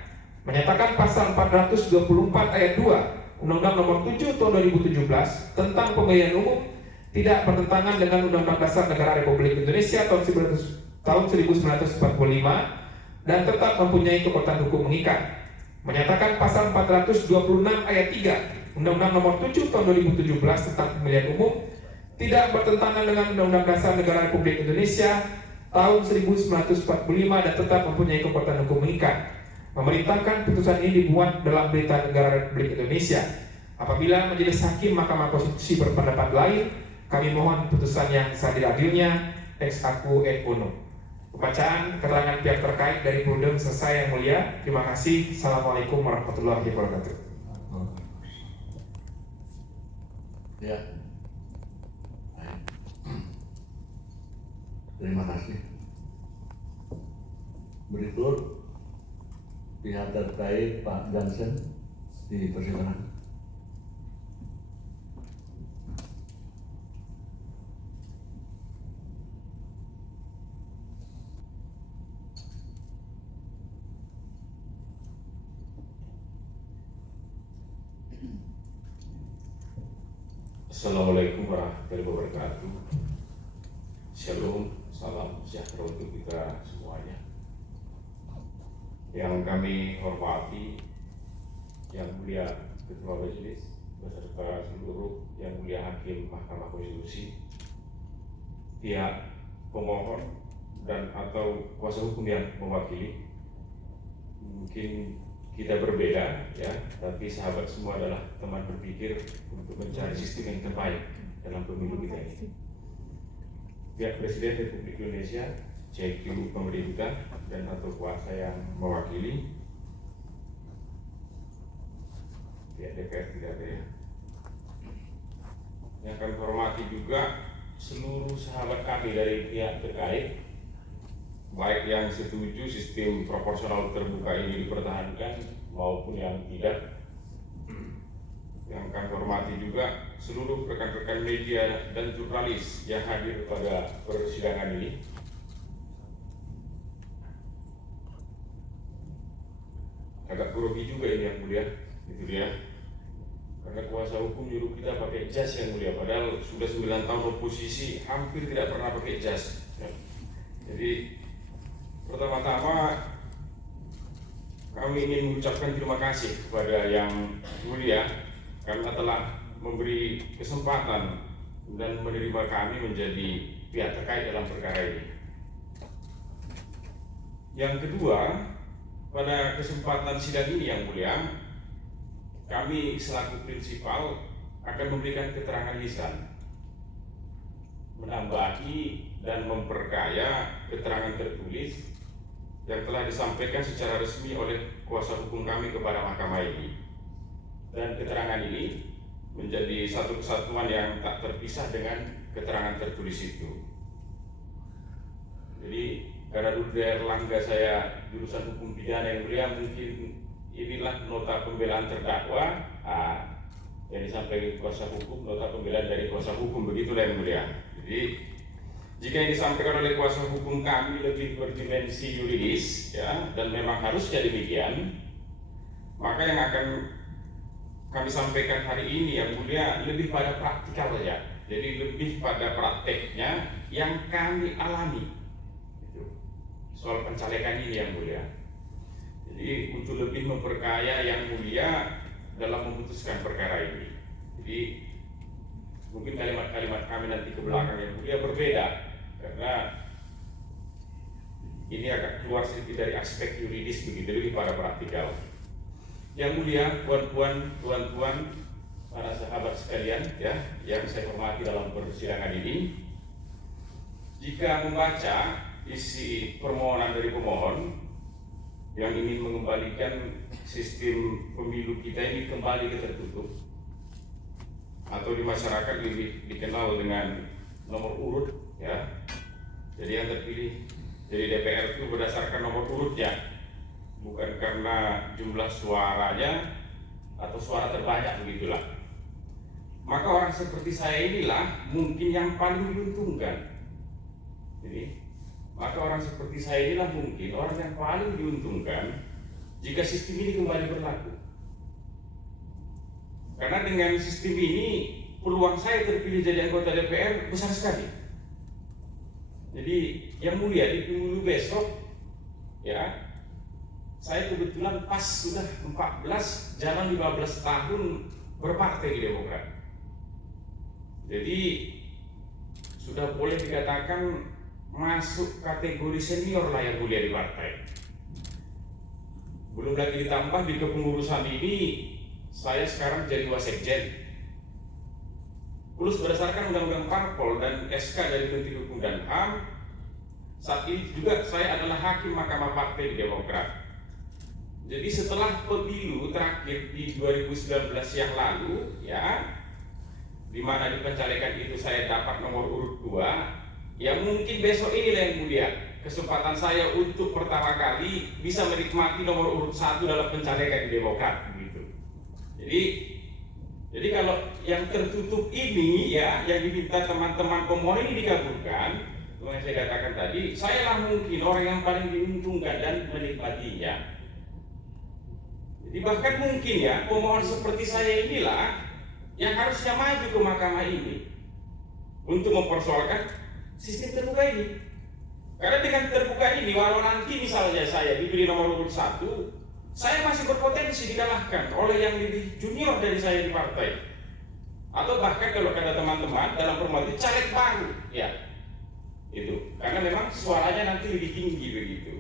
Menyatakan pasal 424 ayat 2 Undang-Undang Nomor 7 Tahun 2017 tentang Pemilihan Umum tidak bertentangan dengan Undang-Undang Dasar Negara Republik Indonesia tahun 1945 dan tetap mempunyai kekuatan hukum mengikat. Menyatakan pasal 426 ayat 3 Undang-Undang Nomor 7 Tahun 2017 tentang Pemilihan Umum tidak bertentangan dengan Undang-Undang Dasar Negara Republik Indonesia tahun 1945 dan tetap mempunyai kekuatan hukum mengikat. Memerintahkan putusan ini dimuat dalam Berita Negara Republik Indonesia. Apabila Majelis Hakim Mahkamah Konstitusi berpendapat lain, kami mohon putusan yang seadil-adilnya ex aequo et bono. Pembacaan keterangan pihak terkait dari Prudem selesai yang mulia. Terima kasih. Assalamualaikum warahmatullahi wabarakatuh. Ya, baik. Terima kasih. Berikut pihak terkait Pak Johnson di persidangan. Assalamualaikum warahmatullahi wabarakatuh. Shalom, salam sejahtera untuk kita semuanya. Yang kami hormati Yang Mulia Ketua Majelis beserta seluruh Yang Mulia Hakim Mahkamah Konstitusi, pihak pemohon dan atau kuasa hukum yang mewakili. Mungkin kita berbeda ya, tapi sahabat semua adalah teman berpikir untuk mencari sistem yang terbaik dalam pemilu kita ini. Pihak Presiden Republik Indonesia, CQ pemerintah dan atau kuasa yang mewakili, pihak DPR tidak ada ya. Yang kami hormati juga seluruh sahabat kami dari pihak terkait, baik yang setuju sistem proporsional terbuka ini dipertahankan maupun yang tidak. Yang kami hormati juga seluruh rekan-rekan media dan jurnalis yang hadir pada persidangan ini. Agak grogi juga ini yang mulia, itu dia. Karena kuasa hukum nyuruh kita pakai jas yang mulia, padahal sudah 9 tahun oposisi hampir tidak pernah pakai jas. Ya. Jadi pertama-tama kami ingin mengucapkan terima kasih kepada Yang Mulia karena telah memberi kesempatan dan menerima kami menjadi pihak terkait dalam perkara ini. Yang kedua, pada kesempatan sidang ini Yang Mulia, kami selaku prinsipal akan memberikan keterangan lisan, menambahi dan memperkaya keterangan tertulis yang telah disampaikan secara resmi oleh kuasa hukum kami kepada mahkamah ini. Dan keterangan ini menjadi satu kesatuan yang tak terpisah dengan keterangan tertulis itu. Jadi karena dulu dari Erlangga saya jurusan hukum pidana Yang Mulia, mungkin inilah nota pembelaan terdakwa yang disampaikan kuasa hukum, nota pembelaan dari kuasa hukum, begitulah Yang Mulia. Jadi jika yang disampaikan oleh kuasa hukum kami lebih berdimensi yuridis ya, dan memang harusnya demikian, maka yang akan kami sampaikan hari ini Yang Mulia lebih pada praktikal saja. Jadi lebih pada prakteknya yang kami alami soal pencalekan ini Yang Mulia. Jadi untuk lebih memperkaya Yang Mulia dalam memutuskan perkara ini. Jadi mungkin kalimat-kalimat kami nanti ke belakang Yang Mulia berbeda karena ini agak keluar sedikit dari aspek yuridis, begitu lebih pada praktikal. Yang Mulia, puan-puan, tuan-tuan, para sahabat sekalian ya, yang saya hormati dalam persidangan ini, jika membaca isi permohonan dari pemohon yang ingin mengembalikan sistem pemilu kita ini kembali ke tertutup, atau di masyarakat lebih dikenal dengan nomor urut ya. Jadi yang terpilih dari DPR itu berdasarkan nomor urutnya, bukan karena jumlah suaranya atau suara terbanyak begitulah. Maka orang seperti saya inilah mungkin yang paling diuntungkan. Jadi, maka orang seperti saya inilah mungkin orang yang paling diuntungkan jika sistem ini kembali berlaku. Karena dengan sistem ini peluang saya terpilih jadi anggota DPR besar sekali. Jadi yang mulia di pemilu besok ya, saya kebetulan pas sudah 14 jalan 15 tahun berpartai di Demokrat. Jadi sudah boleh dikatakan masuk kategori senior lah yang mulia di partai. Belum lagi ditambah di kepengurusan ini saya sekarang jadi wasekjen. Plus berdasarkan Undang-Undang Parpol dan SK dari Menteri Hukum dan HAM, saat ini juga saya adalah hakim Mahkamah Partai di Demokrat. Jadi setelah pemilu terakhir di 2019 yang lalu ya, di mana di pencalekan itu saya dapat nomor urut 2, ya mungkin besok inilah yang mulia kesempatan saya untuk pertama kali bisa menikmati nomor urut 1 dalam pencalekan di Demokrat gitu. Jadi kalau yang tertutup ini ya, yang diminta teman-teman pemohon ini dikabulkan, yang saya katakan tadi, saya lah mungkin orang yang paling diuntungkan dan menikmatinya. Jadi bahkan mungkin ya pemohon seperti saya inilah yang harusnya maju ke mahkamah ini untuk mempersoalkan sistem terbuka ini. Karena dengan terbuka ini, walau nanti misalnya saya diberi nomor urut 1, saya masih berpotensi dikalahkan oleh yang lebih junior dari saya di partai. Atau bahkan kalau kata teman-teman dalam permohonan itu caleg baru, ya itu. Karena memang suaranya nanti lebih tinggi begitu.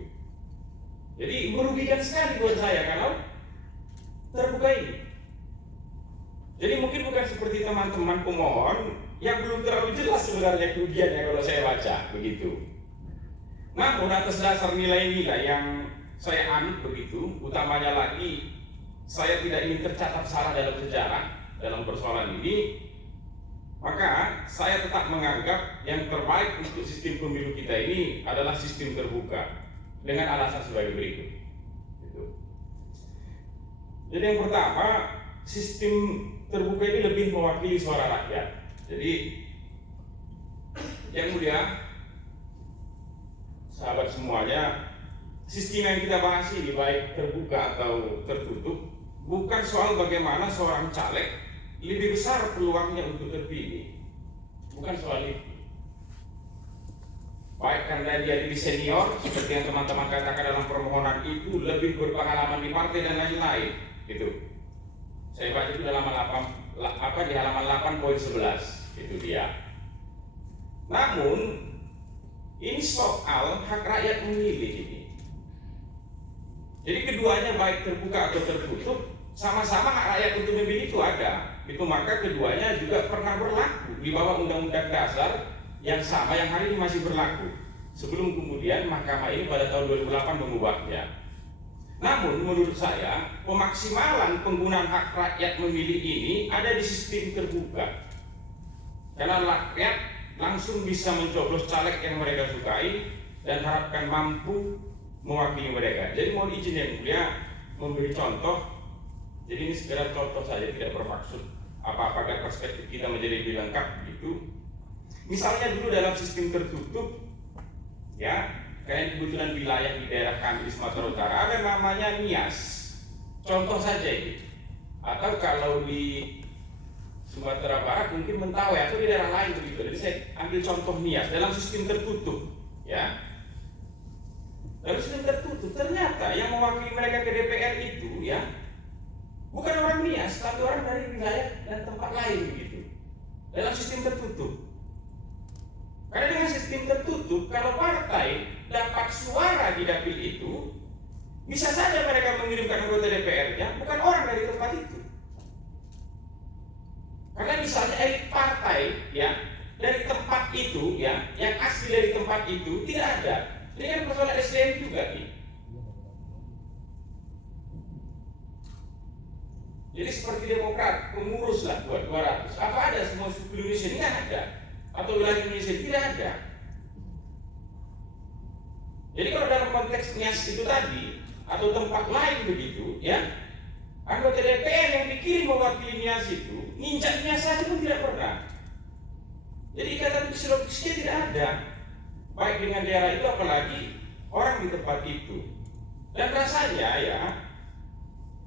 Jadi merugikan sekali buat saya kalau terbuka ini. Jadi mungkin bukan seperti teman-teman pemohon yang belum terlalu jelas sebenarnya kerugiannya kalau saya baca begitu. Namun atas dasar nilai-nilai yang saya anut begitu, utamanya lagi saya tidak ingin tercatat salah dalam sejarah dalam persoalan ini, maka saya tetap menganggap yang terbaik untuk sistem pemilu kita ini adalah sistem terbuka dengan alasan sebagai berikut. Gitu. Jadi yang pertama, sistem terbuka ini lebih mewakili suara rakyat. Jadi yang mulia, sahabat semuanya, sistem yang kita bahas ini baik terbuka atau tertutup bukan soal bagaimana seorang caleg lebih besar peluangnya untuk terpilih, bukan soal itu. Baik karena dia lebih senior seperti yang teman-teman katakan dalam permohonan itu, lebih berpengalaman di partai dan lain-lain gitu. Saya baca itu dalam di halaman 8.11 itu dia. Namun ini soal hak rakyat memilih ini. Jadi keduanya baik terbuka atau tertutup, sama-sama hak rakyat untuk memilih itu ada. Itu maka keduanya juga pernah berlaku di bawah Undang-Undang Dasar yang sama yang hari ini masih berlaku. Sebelum kemudian mahkamah ini pada tahun 2008 mengubahnya. Namun menurut saya pemaksimalan penggunaan hak rakyat memilih ini ada di sistem terbuka. Karena rakyat langsung bisa mencoblos caleg yang mereka sukai dan harapkan mampu mewakili mereka. Jadi mohon izin yang mulia memberi contoh. Jadi ini sekedar contoh saja, tidak bermaksud apa-apa agar perspektif kita menjadi lebih lengkap gitu. Misalnya dulu dalam sistem tertutup, ya, kayak kebetulan wilayah di daerah kami di Sumatera Utara ada namanya Nias. Contoh saja ini. Atau kalau di Sumatera Barat mungkin Mentawai atau di daerah lain begitu. Jadi saya ambil contoh Nias dalam sistem tertutup, ya. Dalam sistem tertutup ternyata yang mewakili mereka ke DPR itu, ya, bukan orang Nias, tapi orang dari wilayah dan tempat lain begitu. Dalam sistem tertutup. Karena dengan sistem tertutup, kalau partai dapat suara di dapil itu, bisa saja mereka mengirimkan anggota DPR-nya bukan orang dari tempat itu. Karena misalnya elit partai ya dari tempat itu ya, yang asli dari tempat itu tidak ada. Ini kan persoalan SDM juga nih. Jadi seperti Demokrat, pengurus lah buat 200. Apa ada semua suku Indonesia? Ini nggak ada. Atau wilayah Indonesia tidak ada. Jadi kalau dalam konteks NIAS itu tadi atau tempat lain begitu, ya, anggota DPR yang dikirim mewakili NIAS itu nginjak NIAS saja pun tidak pernah. Jadi ikatan fisiologisnya tidak ada, baik dengan daerah itu apalagi orang di tempat itu. Dan rasanya ya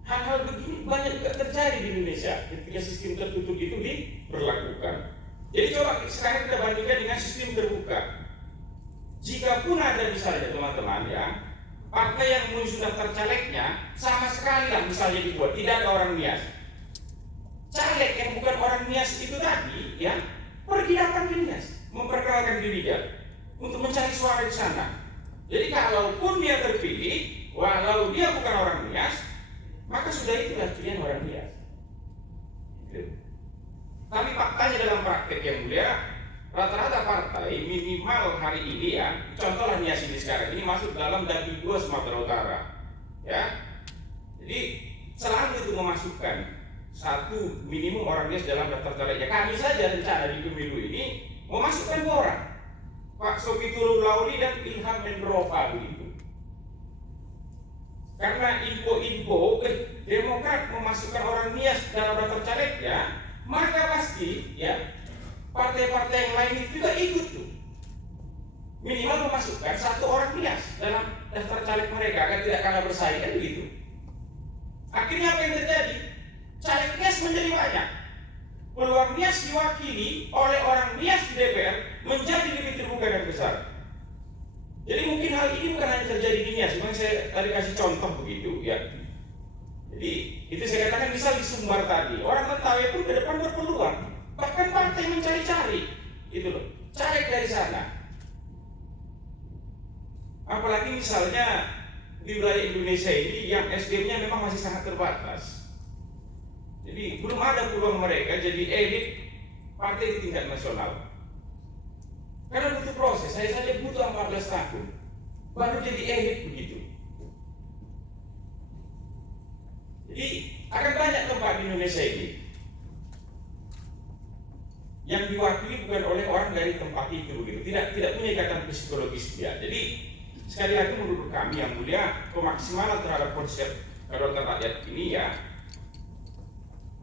hal-hal begini banyak juga terjadi di Indonesia ketika sistem tertutup itu diberlakukan. Jadi coba sekarang kita bandingkan dengan sistem terbuka. Jika pun ada misalnya teman-teman ya, partai yang sudah tercalegnya sama sekali lah misalnya dibuat tidak ada orang NIAS. Caleg yang bukan orang NIAS itu tadi ya pergi datang ke NIAS, memperkenalkan diri dia untuk mencari suara di sana. Jadi kalaupun dia terpilih, walau dia bukan orang NIAS, maka sudah itulah pilihan orang NIAS. Tapi faktanya dalam praktek yang mulia, rata-rata partai minimal hari ini ya, contohlah NIAS ini sekarang ini masuk dalam Dapil 2 Sumatera Utara, ya. Jadi selalu itu memasukkan satu minimum orang NIAS dalam daftar calegnya. Kami saja rencana di pemilu ini memasukkan 2 orang, Pak Sofitul Lauli dan Ilham Mendrova begitu. Karena info-info Demokrat memasukkan orang NIAS dalam daftar calegnya, maka pasti ya partai-partai yang lain itu juga ikut tuh. Minimal memasukkan 1 orang NIAS dalam daftar caleg mereka agar tidak kalah bersaing kan begitu. Akhirnya apa yang terjadi? Caleg NIAS menjadi banyak. Peluang NIAS diwakili oleh orang NIAS di DPR menjadi lebih terbuka dan besar. Jadi mungkin hal ini bukan hanya terjadi di NIAS, memang saya tadi kasih contoh begitu ya. Jadi itu saya katakan misal di Sumbar tadi, orang Mentawai pun ke depan berpeluang. Bahkan partai mencari-cari, itu loh, caleg dari sana. Apalagi misalnya di wilayah Indonesia ini yang SDM-nya memang masih sangat terbatas. Jadi belum ada peluang mereka jadi elit partai di tingkat nasional. Karena butuh proses, saya saja butuh 14 tahun baru jadi elit begitu. Jadi akan banyak tempat di Indonesia ini yang diwakili bukan oleh orang dari tempat itu begitu, tidak punya ikatan psikologis dia. Jadi sekali lagi menurut kami yang mulia, pemaksimalan terhadap konsep kedaulatan rakyat ini ya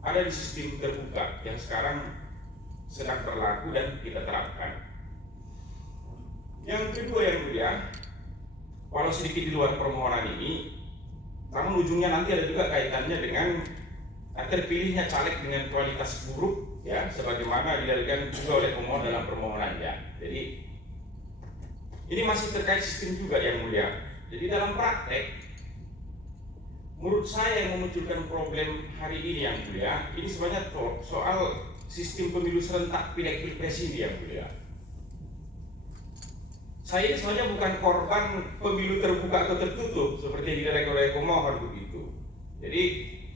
ada di sistem terbuka yang sekarang sedang berlaku dan kita terapkan. Yang kedua yang mulia, walau sedikit di luar permohonan ini, namun ujungnya nanti ada juga kaitannya dengan terpilihnya caleg dengan kualitas buruk ya, sebagaimana didalilkan juga oleh pemohon dalam permohonannya. Jadi ini masih terkait sistem juga yang mulia. Jadi dalam praktek, menurut saya yang memunculkan problem hari ini yang mulia, ini sebenarnya soal sistem pemilu serentak pilek-pilpres ini yang mulia. Saya ini sebenarnya bukan korban pemilu terbuka atau tertutup seperti yang didalilkan oleh pemohon begitu. Jadi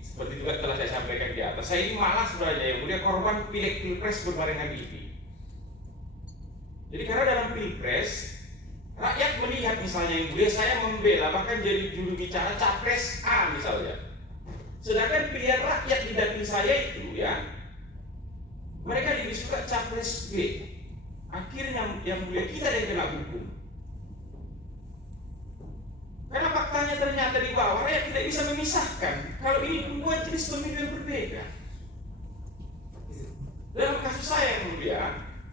seperti juga telah saya sampaikan di atas, saya ini malah sebenarnya yang mulia korban pilek-pilpres berbarengan ini. Jadi karena dalam pilpres rakyat melihat misalnya yang mulia saya membela bahkan jadi juru bicara capres A misalnya. Sedangkan pilihan rakyat di dapil saya itu ya mereka lebih suka capres B. Akhirnya yang mulia kita yang kena hukum. Karena faktanya ternyata di bawah rakyat tidak bisa memisahkan kalau ini 2 jenis pemilu yang berbeda. Dalam kasus saya yang mulia,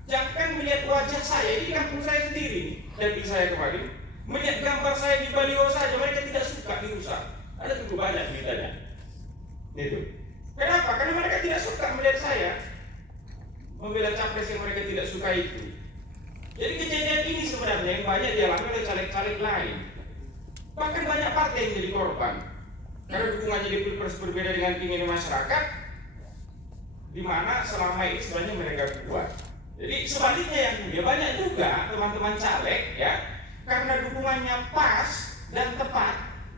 jangan melihat wajah saya, ini kampung saya sendiri, dapil saya kemarin, melihat gambar saya di baliho saja, mereka tidak suka dirusak. Ada cukup banyak beritanya. Itu. Kenapa? Karena mereka tidak suka melihat saya membela capres yang mereka tidak suka itu. Jadi kejadian ini sebenarnya yang banyak dialami oleh caleg-caleg lain. Bahkan banyak partai yang jadi korban. Karena dukungannya di pilpres berbeda dengan keinginan masyarakat, di mana selama ini sebenarnya mereka kuat. Jadi sebaliknya yang mulia banyak juga teman-teman caleg ya, karena dukungannya pas dan tepat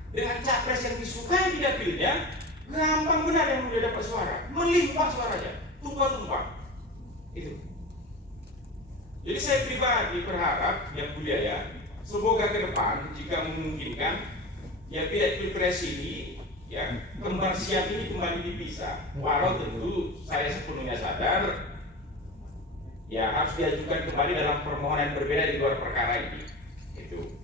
dengan capres yang disukai di dapilnya, gampang benar yang mulia dapat suara, melimpah suaranya. tumpah-tumpah. Itu. Jadi saya pribadi berharap yang mulia ya, semoga ke depan jika memungkinkan ya pileg pilpres ini ya kembar siap ini kembali dipisah. Walau tentu saya sepenuhnya sadar ya harus diajukan kembali dalam permohonan berbeda di luar perkara ini. Itu.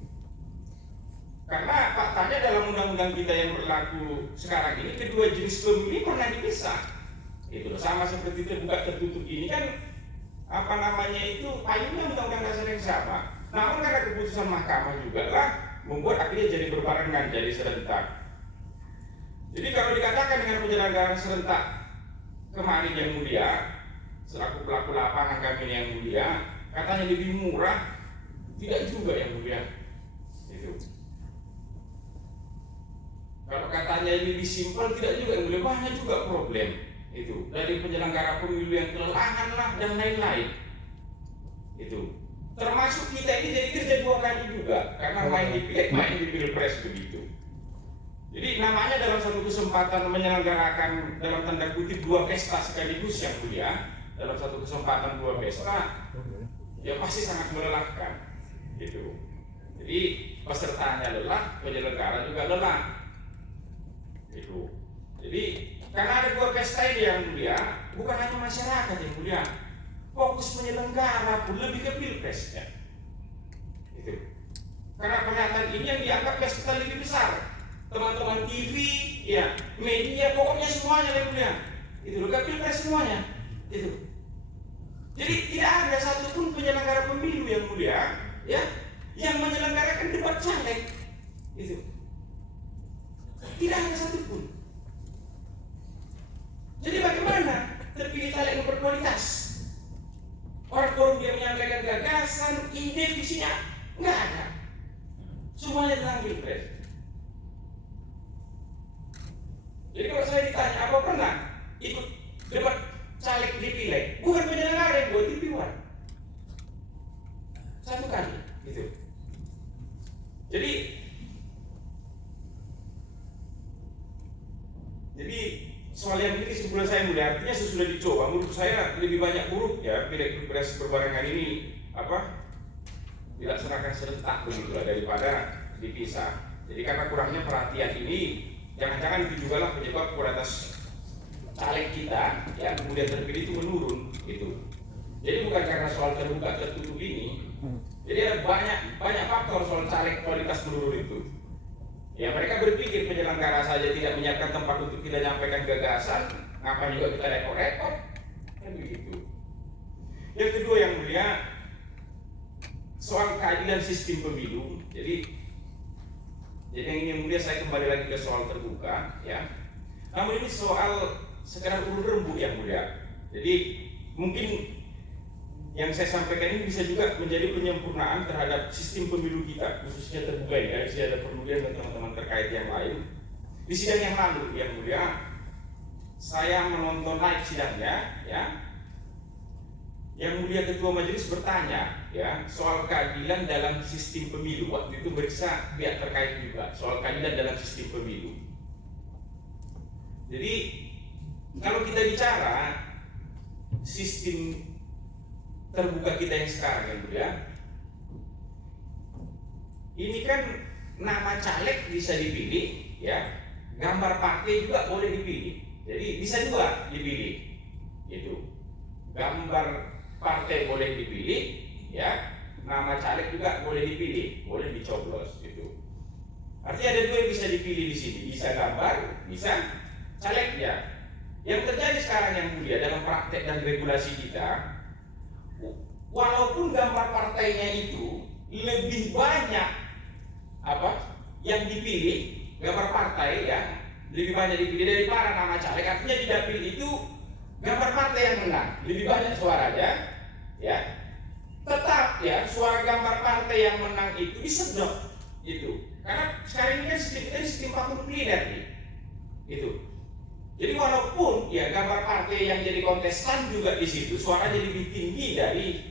Karena faktanya dalam undang-undang kita yang berlaku sekarang ini kedua jenis pemilih pernah dipisah. Itu sama seperti terbuka tertutup ini kan apa namanya itu payungnya undang-undang dasar yang sama. Namun karena keputusan mahkamah juga lah membuat akhirnya jadi berbarengan, jadi serentak. Jadi kalau dikatakan dengan penyelenggaraan serentak kemarin yang mulia, selaku pelaku lapangan kami yang mulia, katanya lebih murah, tidak juga yang mulia. Itu. Kalau katanya lebih simpel, tidak juga yang mulia, banyak juga problem. Itu dari penyelenggara pemilu yang kelelahan lah dan lain-lain. Itu termasuk kita ini jadi kerja 2 kali juga karena main di pileg, main di pilpres begitu. Jadi namanya dalam satu kesempatan menyelenggarakan dalam tanda kutip 2 pesta sekaligus yang mulia, dalam satu kesempatan 2 pesta ya pasti sangat melelahkan. Itu. Jadi pesertanya lelah, penyelenggara juga lelah. Itu. Jadi karena ada 2 pesta ini yang mulia, bukan hanya masyarakat yang mulia, fokus penyelenggara pun lebih ke pilpres ya. Itu. Karena pernyataan ini yang dianggap pesta lebih besar. Teman-teman TV, ya, media, pokoknya semuanya yang mulia. Itu ke pilpres semuanya. Itu. Jadi tidak ada satupun penyelenggara pemilu yang mulia, ya, yang menyelenggarakan debat caleg. Itu. Tidak ada satupun. Jadi bagaimana terpilih caleg yang berkualitas? Orang dia menyampaikan gagasan, ide, visinya nggak ada. Semuanya tentang pilpres. Jadi kalau saya ditanya apa pernah ikut debat caleg di pileg, bukan penyelenggara yang buat TV-1. 1 kali, gitu. Jadi soal yang ini sebelum saya mulai artinya sesudah dicoba, menurut saya lebih banyak buruk ya pileg pilpres berbarengan ini dilaksanakan serentak begitulah daripada dipisah. Jadi karena kurangnya perhatian ini, jangan-jangan itu juga lah penyebab kualitas caleg kita yang kemudian terpilih itu menurun gitu. Jadi bukan karena soal terbuka tertutup ini, jadi ada banyak faktor soal caleg kualitas menurun itu. Ya mereka berpikir penyelenggara saja tidak menyiapkan tempat untuk kita nyampaikan gagasan, ngapain juga kita rekor-rekor, kan begitu. Yang kedua yang mulia, soal keadilan sistem pemilu. Jadi yang ini yang mulia saya kembali lagi ke soal terbuka, ya. Namun ini soal sekedar urut rembuk yang mulia. Jadi mungkin yang saya sampaikan ini bisa juga menjadi penyempurnaan terhadap sistem pemilu kita, khususnya terbuka ini. Dari ada perludian dan teman-teman terkait yang lain. Di sidang yang lalu, yang mulia, saya menonton live sidangnya, ya. Yang mulia ketua majelis bertanya, ya, soal keadilan dalam sistem pemilu. Waktu itu beriksa pihak terkait juga soal keadilan dalam sistem pemilu. Jadi kalau kita bicara sistem terbuka kita yang sekarang yang mulia, ini kan nama caleg bisa dipilih, ya, gambar partai juga boleh dipilih, jadi bisa juga dipilih, itu gambar partai boleh dipilih, ya, nama caleg juga boleh dipilih, boleh dicoblos, gitu. Artinya ada 2 yang bisa dipilih di sini, bisa gambar, bisa caleg, ya. Yang terjadi sekarang yang mulia dalam praktek dan regulasi kita, walaupun gambar partainya itu lebih banyak yang dipilih, gambar partai ya lebih banyak dipilih daripada nama caleg, artinya di dapil itu gambar partai yang menang lebih banyak suaranya, ya. Tetap ya suara gambar partai yang menang itu disedot itu, karena sekarang ini kan sistem kita sistem patung pilih itu. Jadi walaupun ya gambar partai yang jadi kontestan juga di situ suaranya lebih tinggi dari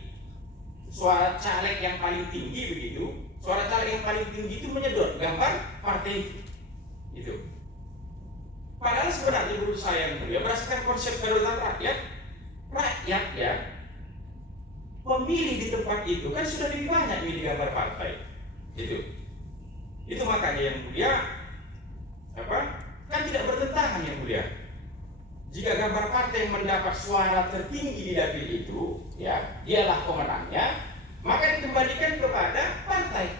suara caleg yang paling tinggi begitu, suara caleg yang paling tinggi itu menyedot gambar partai itu. Padahal sebenarnya menurut saya ya berdasarkan konsep kedaulatan rakyat, rakyat ya, pemilih di tempat itu kan sudah lebih banyak milih gambar partai. Itu makanya yang mulia kan tidak bertentangan yang mulia. Jika gambar partai mendapat suara tertinggi di dapil itu, ya, dialah pemenangnya, maka dikembalikan kepada partai.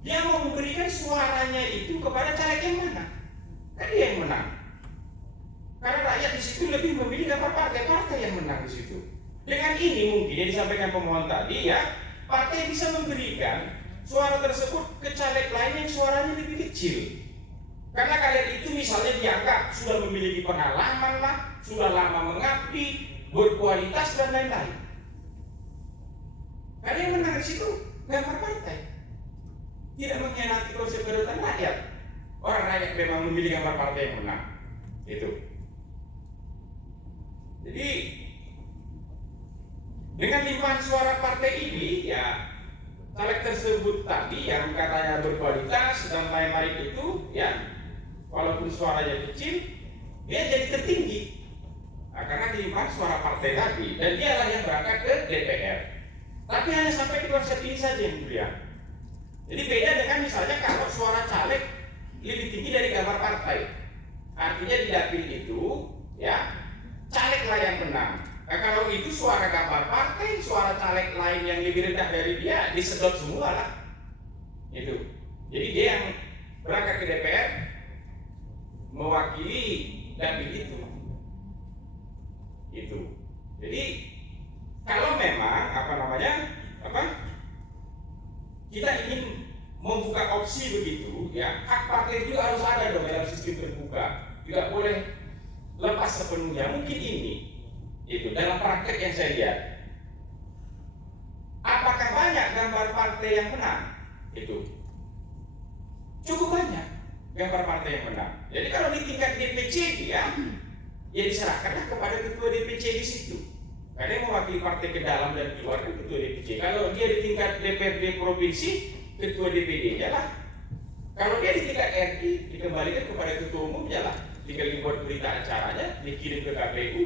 Dia mau memberikan suaranya itu kepada caleg yang mana? Kan dia yang menang. Karena rakyat di situ lebih memilih gambar partai yang menang di situ. Dengan ini mungkin yang disampaikan pemohon tadi ya, partai bisa memberikan suara tersebut ke caleg lain yang suaranya lebih kecil. Karena kalian itu misalnya dianggap sudah memiliki pengalaman lah, sudah lama mengabdi, berkualitas dan lain-lain. Karena yang menang di situ gambar partai, tidak mengkhianati konsep kedaulatan rakyat. Orang rakyat memang memilih gambar partai yang menang. Itu. Jadi dengan limpahan suara partai ini ya, caleg tersebut tadi yang katanya berkualitas dan lain-lain itu ya, walaupun suaranya kecil, dia jadi tertinggi. Nah, karena dilimpah suara partai tadi, dan dialah yang berangkat ke DPR. Tapi hanya sampai di konsep ini saja yang mulia. Jadi beda dengan misalnya kalau suara caleg lebih tinggi dari gambar partai. Artinya di dapil itu, ya, caleglah yang menang. Nah, kalau itu suara gambar partai, suara caleg lain yang lebih rendah dari dia disedot semua lah. Itu. Jadi dia yang berangkat ke DPR mewakili dapil itu. Jadi kalau memang kita ingin membuka opsi begitu ya, hak partai itu harus ada dong dalam sistem terbuka, tidak boleh lepas sepenuhnya. Mungkin ini itu dalam praktek yang saya lihat. Apakah banyak gambar partai yang menang? Itu cukup banyak gambar partai yang menang. Jadi kalau di tingkat DPC dia, ya diserahkanlah kepada ketua DPC di situ. Karena yang mewakili partai ke dalam dan keluar kan ketua DPC. Kalau dia di tingkat DPRD provinsi, ketua DPD-nya lah. Kalau dia di tingkat RI, dikembalikan kepada ketua umumnya lah. Tinggal dibuat berita acaranya, dikirim ke KPU.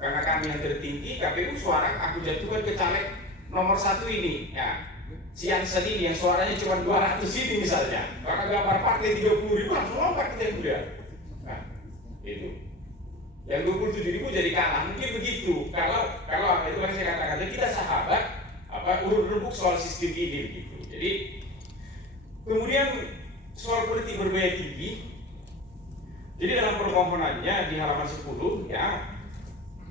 Karena kami yang tertinggi, KPU suara aku jatuhkan ke caleg nomor 1 ini. Ya, Sian Sedini yang suaranya cuma 200 ini misalnya. Karena gambar partai 30.000 langsung lompat kita yang mulia. Nah, itu. Yang 27.000 jadi kalah. Mungkin begitu. Kalau itu kan saya katakan, kita sahabat urut rembuk soal sistem ini begitu. Jadi kemudian soal politik berbiaya tinggi. Jadi dalam permohonannya di halaman 10 ya,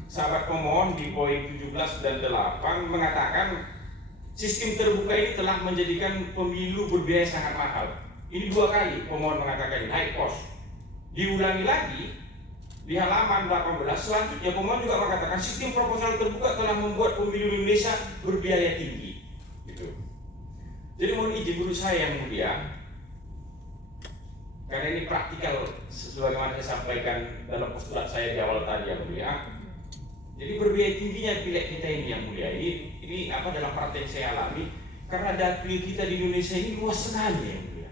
sahabat pemohon di poin 17 dan 8 mengatakan sistem terbuka ini telah menjadikan pemilu berbiaya sangat mahal. Ini 2 kali pemohon mengatakan ini, high cost. Diulangi lagi di halaman 18 selanjutnya pemohon juga mengatakan sistem proporsional terbuka telah membuat pemilu Indonesia berbiaya tinggi. Gitu. Jadi mohon izin guru saya yang mulia, karena ini praktikal sebagaimana saya sampaikan dalam postulat saya di awal tadi yang mulia. Jadi berbiaya tingginya pileg kita ini yang mulia. Ini dalam praktek yang saya alami, karena dapil kita di Indonesia ini luas sekali yang mulia.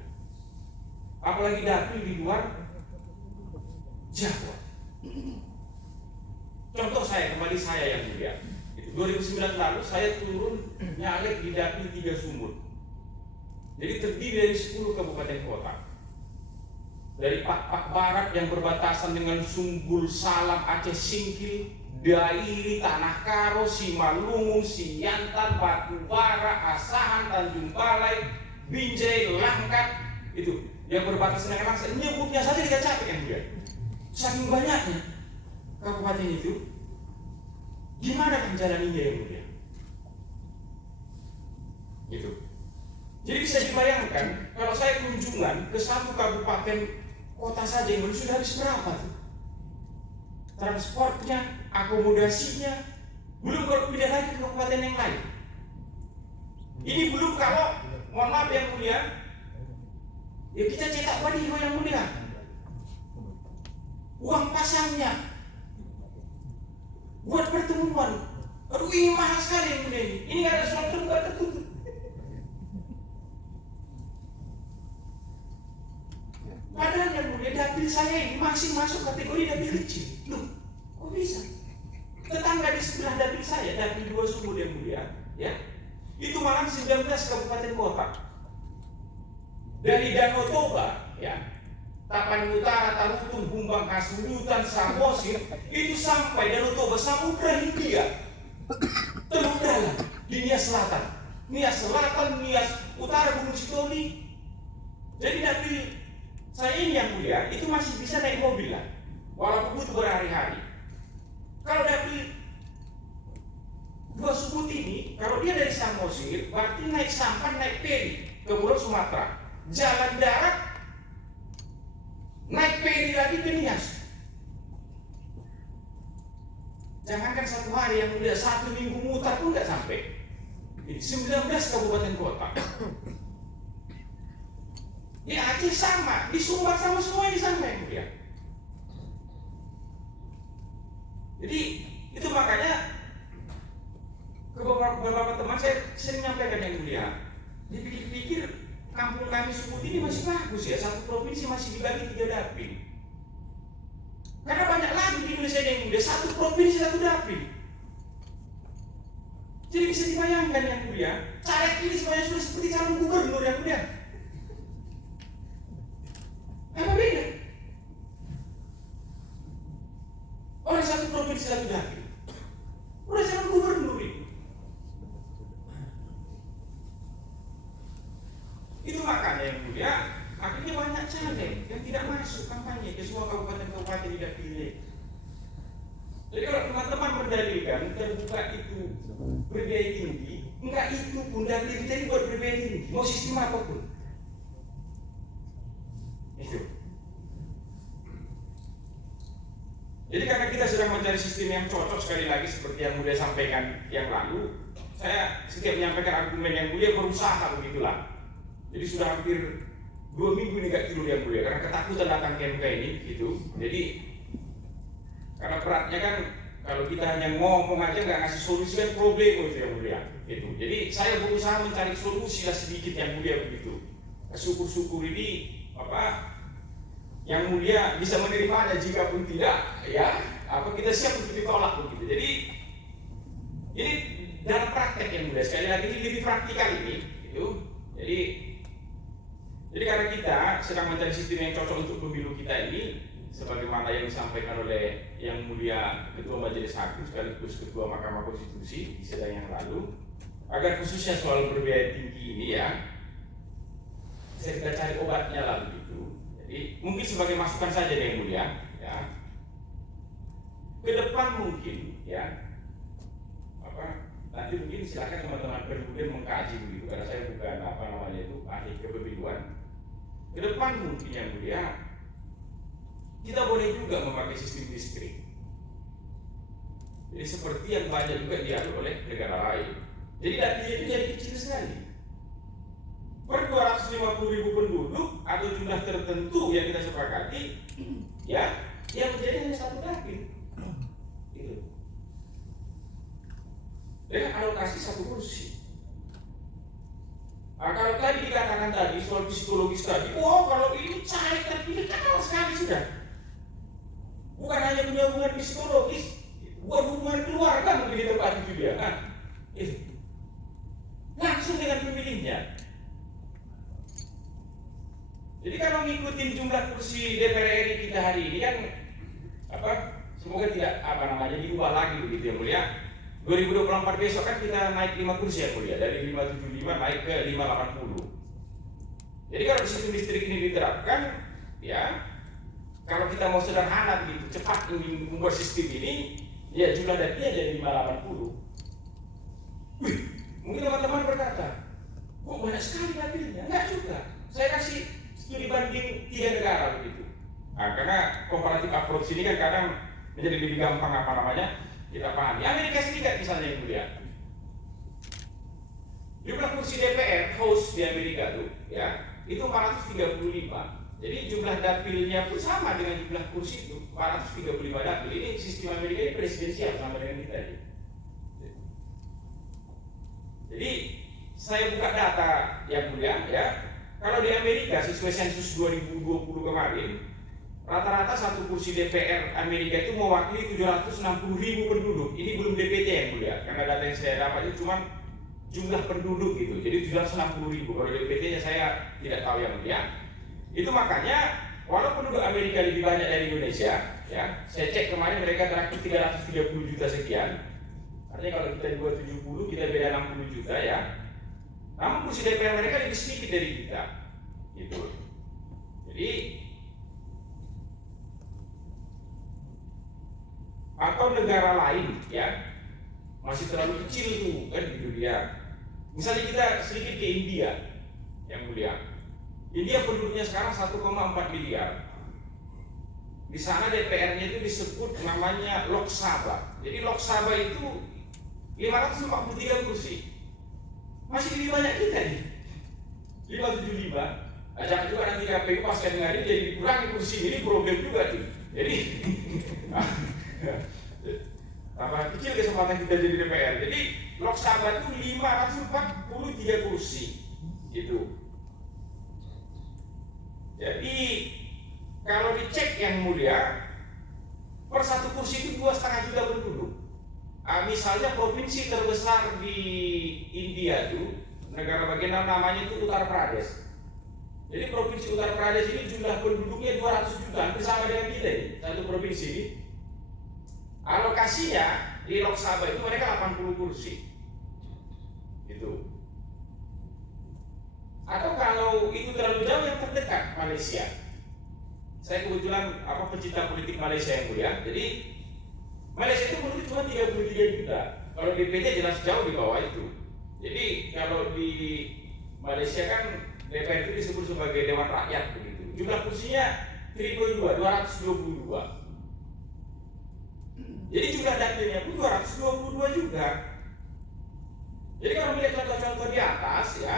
Apalagi dapil di luar Jawa. Contoh kembali saya yang mulia. 2009 lalu saya turun nyalek di dapil 3 sumur. Jadi terdiri dari 10 kabupaten kota. Dari Pak Barat yang berbatasan dengan Sunggul, Salam, Aceh Singkil, Dairi, Tanah Karo, Simalungun, Siantan, Batubara, Asahan, Tanjung Balai, Binjai, Langkat, itu yang berbatasan dengan Langkat. Nyebutnya saja tidak capek yang mulia. Saking banyaknya kabupaten itu, gimana kan jalaninya yang mulia? Gitu. Jadi bisa dibayangkan kalau saya kunjungan ke satu kabupaten kota saja yang sudah habis berapa tuh? Transportnya, akomodasinya, belum kalau pindah lagi ke kabupaten yang lain. Ini belum kalau, mohon maaf yang mulia, ya kita cetak baliho yang mulia. Uang pasangnya, buat pertemuan, aduh ini mahal sekali yang mulia ini. Ini nggak ada soal terbuka tertutup. Padahal yang mulia dapil saya ini masih masuk kategori dapil kecil. Loh, kok bisa? kabupaten kota. Dari Danau Toba, ya, Tapanuli Utara, Tarutung, Bumbang, Kasurutan, Samosir, itu sampai Danau Toba, Samudra Hindia, Teluk Dalam, di Nias Selatan, Nias Utara, Gunung Sitoli. Jadi dapil saya ini yang mulia, itu masih bisa naik mobil lah, walaupun butuh berhari-hari. Kalau dapil Dua Subut ini, kalau dia dari Samosir, berarti naik sampan, naik feri ke Pulau Sumatera. Jalan darat, naik feri lagi ke Nias. Jangankan 1 hari yang mulia, 1 minggu mutar pun nggak sampai. Ini 19 kabupaten kota. Di Aceh sama, di Sumbar sama, semua ini sama yang mulia. Jadi itu makanya ke beberapa teman saya sering menyampaikan yang mulia, dipikir-pikir kampung kami Subut ini masih bagus ya, satu provinsi masih dibagi 3 dapil. Karena banyak lagi di Indonesia yang mulia, satu provinsi 1 dapil. Jadi bisa dibayangkan yang mulia, caleg ini sebenarnya sudah seperti calon gubernur yang mulia. Apa beda? Orang satu provinsi 1 dapil, udah calon gubernur ini. Itu makanya yang mulia, akhirnya banyak caleg yang tidak masuk kampanye ke semua kabupaten-kabupaten di dapilnya. Jadi kalau teman-teman mendalilkan terbuka itu berbiaya tinggi, enggak itu pun dapil kita ini buat berbiaya tinggi, mau sistem apapun. Itu. Jadi karena kita sedang mencari sistem yang cocok, sekali lagi seperti yang mulia sampaikan yang lalu, saya setiap menyampaikan argumen yang mulia berusaha begitulah. Jadi sudah hampir 2 minggu ini gak tidur yang mulia karena ketakutan datang campaign gitu. Jadi karena beratnya kan kalau kita hanya ngomong aja nggak ngasih solusi kan problem itu yang mulia. Gitu. Jadi saya berusaha mencari solusi lah sedikit yang mulia begitu. Syukur-syukur ini yang mulia bisa menerimanya, jika pun tidak ya kita siap untuk ditolak begitu. Jadi ini dalam praktek yang mulia, sekali lagi ini lebih praktikal ini gitu. Jadi karena kita sedang mencari sistem yang cocok untuk pemilu kita ini, sebagaimana yang disampaikan oleh yang mulia Ketua Majelis Hakim sekaligus Ketua Mahkamah Konstitusi di sidang yang lalu, agar khususnya soal berbiaya tinggi ini ya, saya kita cari obatnya lah begitu. Jadi mungkin sebagai masukan saja yang mulia ya, ke depan mungkin ya nanti mungkin silakan teman-teman kemudian mengkaji begitu, karena saya bukan ahli kepemiluan. Ke depan mungkin yang mulia kita boleh juga memakai sistem distrik. Jadi seperti yang banyak juga dialami oleh negara lain. Jadi dapilnya itu jadi kecil sekali. Per 250.000 penduduk atau jumlah tertentu yang kita sepakati, ya, yang menjadi hanya 1 dapil. Gitu. Dengan alokasi 1 kursi. Nah, kalau tadi dikatakan tadi soal psikologis tadi, kalau ini caleg terpilih kenal sekali sudah. Bukan hanya punya hubungan psikologis, buat hubungan keluarga mungkin di tempat itu dia. Langsung dengan pemilihnya. Jadi kalau ngikutin jumlah kursi DPR RI kita hari ini kan semoga tidak diubah lagi begitu ya mulia. 2024 besok kan kita naik 5 kursi ya mulia, dari 575 naik ke 580. Jadi kalau sistem listrik ini diterapkan ya, kalau kita mau sederhana begitu, cepat membuat sistem ini, ya jumlah dapilnya jadi 580. Mungkin teman-teman berkata, kok banyak sekali dapilnya? Enggak juga. Saya kasih studi banding 3 negara begitu. Nah, karena komparatif approach ini kan kadang menjadi lebih gampang kita pahami. Amerika Serikat misalnya yang mulia, jumlah kursi DPR House di Amerika ya itu 435. Jadi jumlah dapilnya pun sama dengan jumlah kursi itu 435 dapil. Ini sistem Amerika ini presidensial sama dengan kita ini. Jadi saya buka data yang mulia ya. Kalau di Amerika sesuai sensus 2020 kemarin, rata-rata 1 kursi DPR Amerika itu mewakili 760.000 penduduk. Ini belum DPT yang mulia, karena data yang saya dapat itu cuma jumlah penduduk gitu. Jadi 760.000. Kalau DPT-nya saya tidak tahu yang mulia. Itu makanya walaupun penduduk Amerika lebih banyak dari Indonesia, ya, saya cek kemarin mereka terakhir 330 juta sekian. Artinya kalau kita 270, kita beda 60 juta ya. Namun kursi DPR mereka lebih sedikit dari kita, gitu. Jadi atau negara lain ya masih terlalu kecil tuh kan di dunia. Misalnya kita sedikit ke India, yang mulia. India penduduknya sekarang 1,4 miliar. Di sana DPR-nya itu disebut namanya Lok Sabha. Jadi Lok Sabha itu 543 kursi. Masih lebih banyak kita nih. 575. Jangan juga nanti KPU pas dengarin jadi dikurangi kursi, ini problem juga tuh. Jadi tambah kecil kesempatan kita jadi DPR. Jadi Lok Sabha itu 543 kursi gitu. Jadi kalau dicek yang mulia, per satu kursi itu 2,5 juta penduduk. Misalnya provinsi terbesar di India itu, negara bagian namanya itu Uttar Pradesh. Jadi provinsi Uttar Pradesh ini jumlah penduduknya 200 juta, hampir sama dengan kita ini, satu provinsi ini. Alokasinya di Lok Sabha itu mereka 80 kursi. Gitu. Atau kalau itu terlalu jauh yang terdekat Malaysia. Saya kebetulan pecinta politik Malaysia yang mulia. Jadi Malaysia itu penduduk cuma 33 juta. Kalau DPT jelas jauh di bawah itu. Jadi kalau di Malaysia kan DPR itu disebut sebagai Dewan Rakyat begitu. Jumlah kursinya 222. Jadi jumlah dapilnya pun 222 juga. Jadi kalau melihat contoh-contoh di atas ya,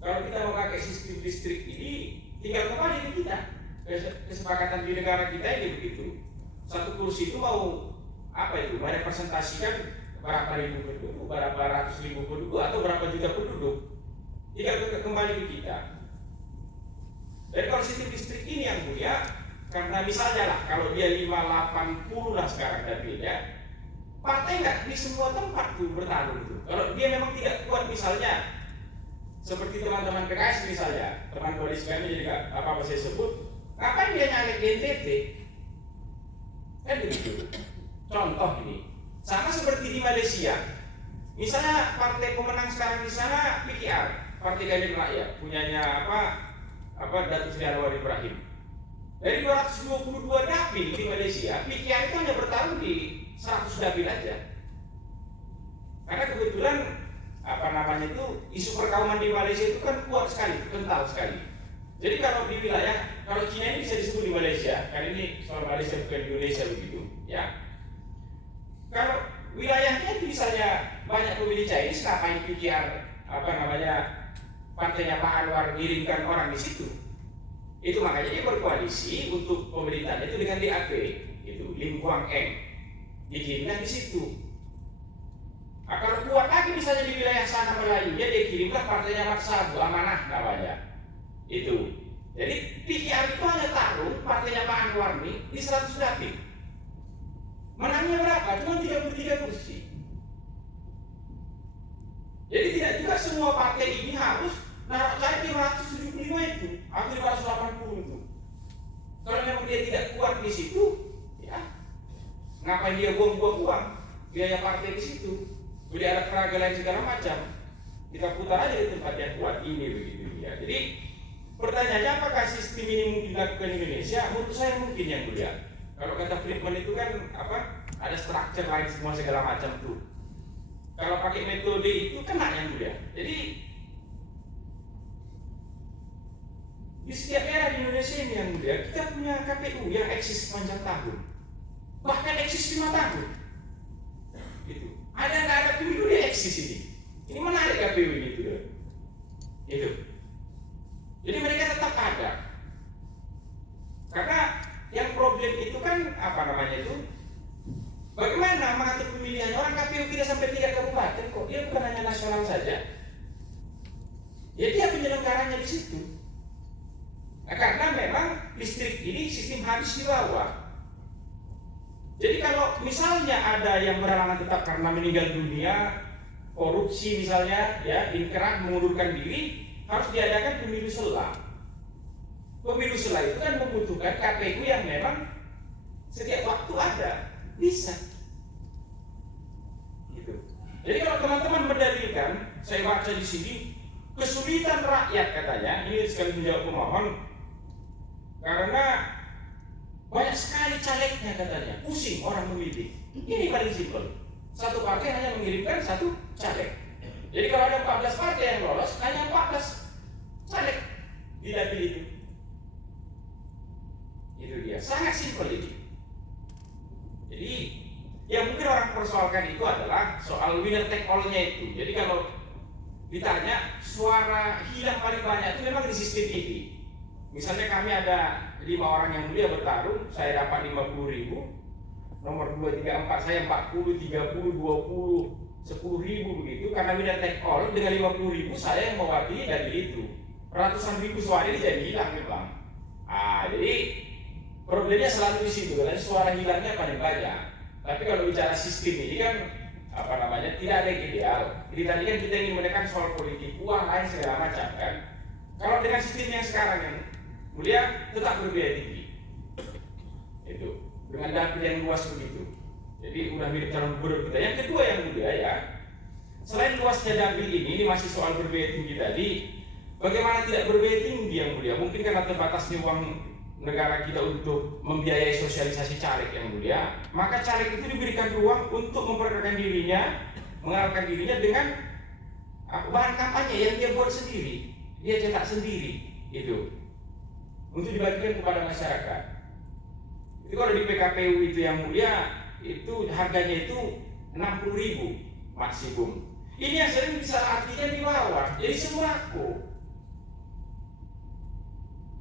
kalau kita mau pakai sistem distrik ini, tinggal kembali ke kita. Kesepakatan di negara kita ini begitu. Satu kursi itu mau merepresentasikan berapa ribu penduduk, berapa ratus ribu penduduk, atau berapa juta penduduk. Tinggal kembali ke kita. Dan kalau sistem distrik ini yang mulia, karena misalnya lah, kalau dia 580 lah sekarang dapilnya, partai nggak di semua tempat tuh bertarung tuh. Kalau dia memang tidak kuat misalnya, seperti teman-teman PKS misalnya, teman koalisi kami jadi apa saya sebut, ngapain dia nyalek di NTT? Kan begitu. Contoh ini, sama seperti di Malaysia. Misalnya partai pemenang sekarang di sana PKR, Partai Keadilan Rakyat, punyanya Datuk Seri Anwar Ibrahim. Dari 222 dapil di Malaysia, PKR itu hanya bertarung di 100 dapil aja. Karena kebetulan isu perkauman di Malaysia itu kan kuat sekali, kental sekali. Jadi kalau di wilayah, kalau Cina ini bisa disebut di Malaysia, karena ini soal Malaysia bukan Indonesia begitu, ya. Kalau wilayahnya itu misalnya banyak pemilih Chinese, ngapain PKR partainya Pak Anwar ngirimkan orang di situ? Itu makanya dia berkoalisi untuk pemerintahan itu dengan DAP, itu Lim Kuang Eng, dikirimkan di situ. Nah, kalau kuat lagi misalnya di wilayah sana Melayu, dia kirimlah partainya Mat Sabu, Amanah namanya. Itu. Jadi PKR itu hanya taruh partainya Pak Anwar ini di 100 dapil. Menangnya berapa? Cuma 33 kursi. Jadi tidak juga semua partai ini harus naruh cari 575 itu atau 580 itu. Kalau memang dia tidak kuat di situ, ya ngapain dia buang-buang uang biaya partai di situ? Beli alat peraga lain segala macam. Kita putar aja di tempat yang kuat ini begitu ya. Jadi pertanyaannya, apakah sistem ini mungkin dilakukan di Indonesia? Menurut saya mungkin yang mulia. Kalau kata Friedman itu kan ada struktur lain semua segala macam tuh. Kalau pakai metode itu kena yang mulia. Jadi di setiap era di Indonesia ini yang mulia, kita punya KPU yang eksis sepanjang tahun, bahkan eksis 5 tahun. Gitu. Ada pemilu dia eksis ini. Ini menarik KPU ini tuh. Gitu. Jadi mereka tetap ada. Karena yang problem itu kan bagaimana mengatur pemilihan orang. KPU kita sampai 3 kabupaten kok, dia bukan hanya nasional saja. Ya dia penyelenggaranya di situ. Nah, karena memang listrik ini sistem habis di bawah. Jadi kalau misalnya ada yang berhalangan tetap karena meninggal dunia, korupsi misalnya, ya, inkrah, mengundurkan diri, harus diadakan pemilu sela. Pemilu sela itu kan membutuhkan KPU yang memang setiap waktu ada, bisa. Gitu. Jadi kalau teman-teman mendalilkan, saya baca di sini, kesulitan rakyat katanya, ini sekali menjawab pemohon, karena banyak sekali calegnya katanya, pusing orang memilih. Ini paling simpel. Satu partai hanya mengirimkan satu caleg. Jadi kalau ada 14 partai yang lolos, hanya 14 caleg tidak pilih. Itu dia, sangat simpel ini. Jadi yang mungkin orang persoalkan itu adalah soal winner take all-nya itu. Jadi kalau ditanya suara hilang paling banyak itu memang di sistem ini. Misalnya kami ada 5 orang yang mulia bertarung, saya dapat 50.000, nomor 2, 3, 4 saya 40, 30, 20, 10.000 begitu. Karena winner take all dengan 50.000 saya yang mewakili dari itu. Ratusan ribu suara ini jadi hilang memang. Jadi problemnya selalu di situ, karena suara hilangnya paling banyak. Tapi kalau bicara sistem ini kan tidak ada yang ideal. Jadi tadi kan kita ingin menekan soal politik, uang lain segala macam kan. Kalau dengan sistem yang sekarang yang mulia tetap berbiaya tinggi. Itu dengan dapil yang luas begitu. Jadi udah mirip calon gubernur kita. Yang kedua yang mulia ya, selain luasnya dapil ini masih soal berbiaya tinggi tadi. Bagaimana tidak berbiaya tinggi yang mulia? Mungkin karena terbatasnya uang negara kita untuk membiayai sosialisasi caleg yang mulia, maka caleg itu diberikan ruang untuk memperkenalkan dirinya, mengenalkan dirinya dengan bahan kampanye yang dia buat sendiri, dia cetak sendiri, itu untuk dibagikan kepada masyarakat. Itu kalau di PKPU itu yang mulia, itu harganya itu 60.000 maksimum. Ini yang sering bisa artinya di bawah, jadi sembako.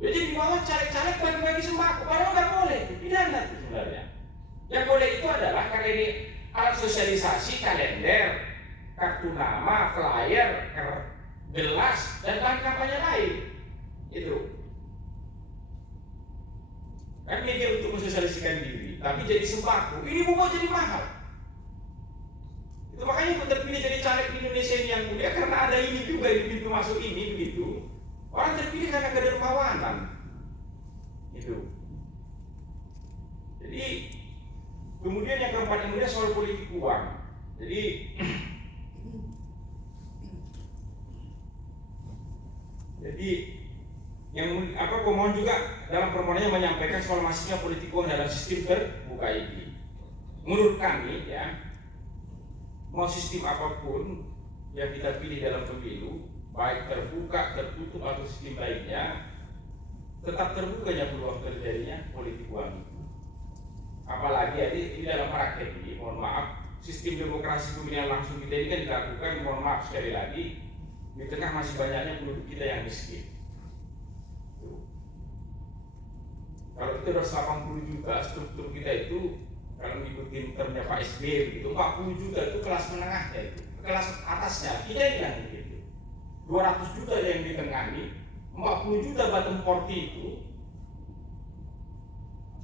Jadi di bawah caleg-caleg bagi-bagi sembako, padahal nggak boleh, pidana itu sebenarnya. Yang boleh itu adalah karena ini alat sosialisasi, kalender, kartu nama, flyer, gelas, dan bahan kampanye lain. Itu kan media untuk mensosialisasikan diri, tapi jadi sembako, ini membuat jadi mahal. Itu makanya untuk terpilih jadi caleg di Indonesia ini yang mulia, karena ada ini juga di pintu masuk ini begitu. Orang terpilih karena kedermawanan. Itu. Jadi kemudian yang keempat yang mulia soal politik uang. Jadi yang pemohon juga dalam permohonannya menyampaikan soal masifnya politik uang dalam sistem terbuka ini. Menurut kami ya, mau sistem apapun yang kita pilih dalam pemilu, baik terbuka, tertutup atau sistem lainnya, tetap terbukanya peluang terjadinya politik uang itu. Apalagi di dalam praktek ini, mohon maaf, sistem demokrasi pemilihan langsung kita ini kan dilakukan, mohon maaf sekali lagi, di tengah masih banyaknya penduduk kita yang miskin. Kalau kita udah 80 juta, struktur kita itu kalau ngikutin termnya Pak SBY itu 40 juta itu kelas menengahnya itu, kelas atasnya kita ini yang begitu. 200 juta yang di tengah ini, 40 juta bottom 40 itu,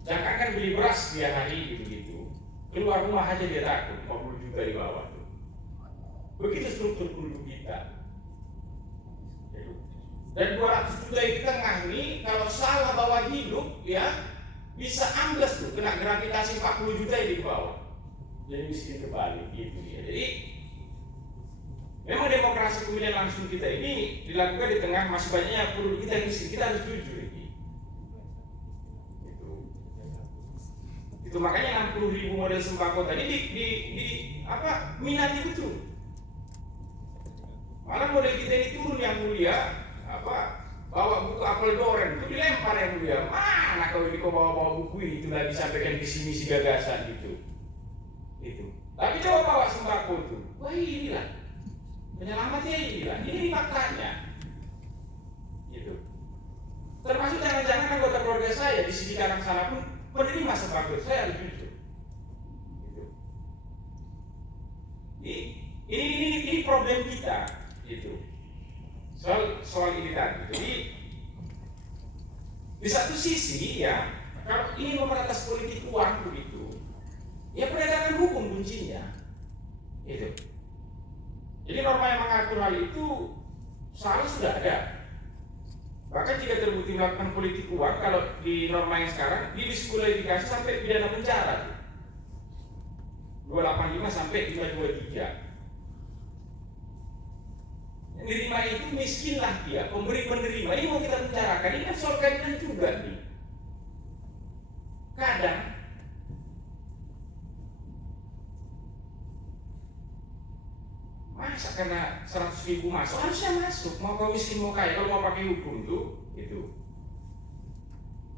jangan kan beli beras dia hari gitu, keluar rumah aja dia takut 40 juta di bawah tuh. Begitu struktur penduduk kita. Dan 200 juta di tengah ini, kalau salah bawa hidup ya bisa ambles tuh, kena gravitasi 40 juta di bawah, jadi miskin kembali gitu ya. Jadi memang demokrasi pemilihan langsung kita ini dilakukan di tengah masih banyaknya penduduk kita yang miskin. Kita harus jujur ini. Itu makanya 60.000 model sembako tadi minati betul. Malah model kita ini turun yang mulia, bawa buku apel doren itu dilempar yang mulia. Mana kalau kau bawa buku ini itu nggak disampaikan visi misi gagasan gitu. Itu. Tapi coba bawa sembako itu, wah inilah penyelamatnya ini faktanya, gitu. Termasuk jangan-jangan anggota keluarga saya di sini kanan sana pun penerima sembako, saya harus jujur. Gitu. Ini problem kita, gitu. Soal ini tadi. Jadi di satu sisi ya, kalau ini memberantas politik uang begitu, Ya penegakan hukum kuncinya. Itu. Jadi norma yang mengatur hal itu seharusnya sudah ada. Bahkan jika terbukti melakukan politik uang, kalau di norma yang sekarang didiskualifikasi sampai pidana penjara. 285 sampai 523. Yang diterima itu miskinlah dia, pemberi penerima. Ini mau kita bicarakan, ini kan soal keadilan juga nih. Kadang masa karena 100.000 masuk, harusnya masuk. Mau kau miskin mau kaya, kalau mau pakai hukum tuh itu.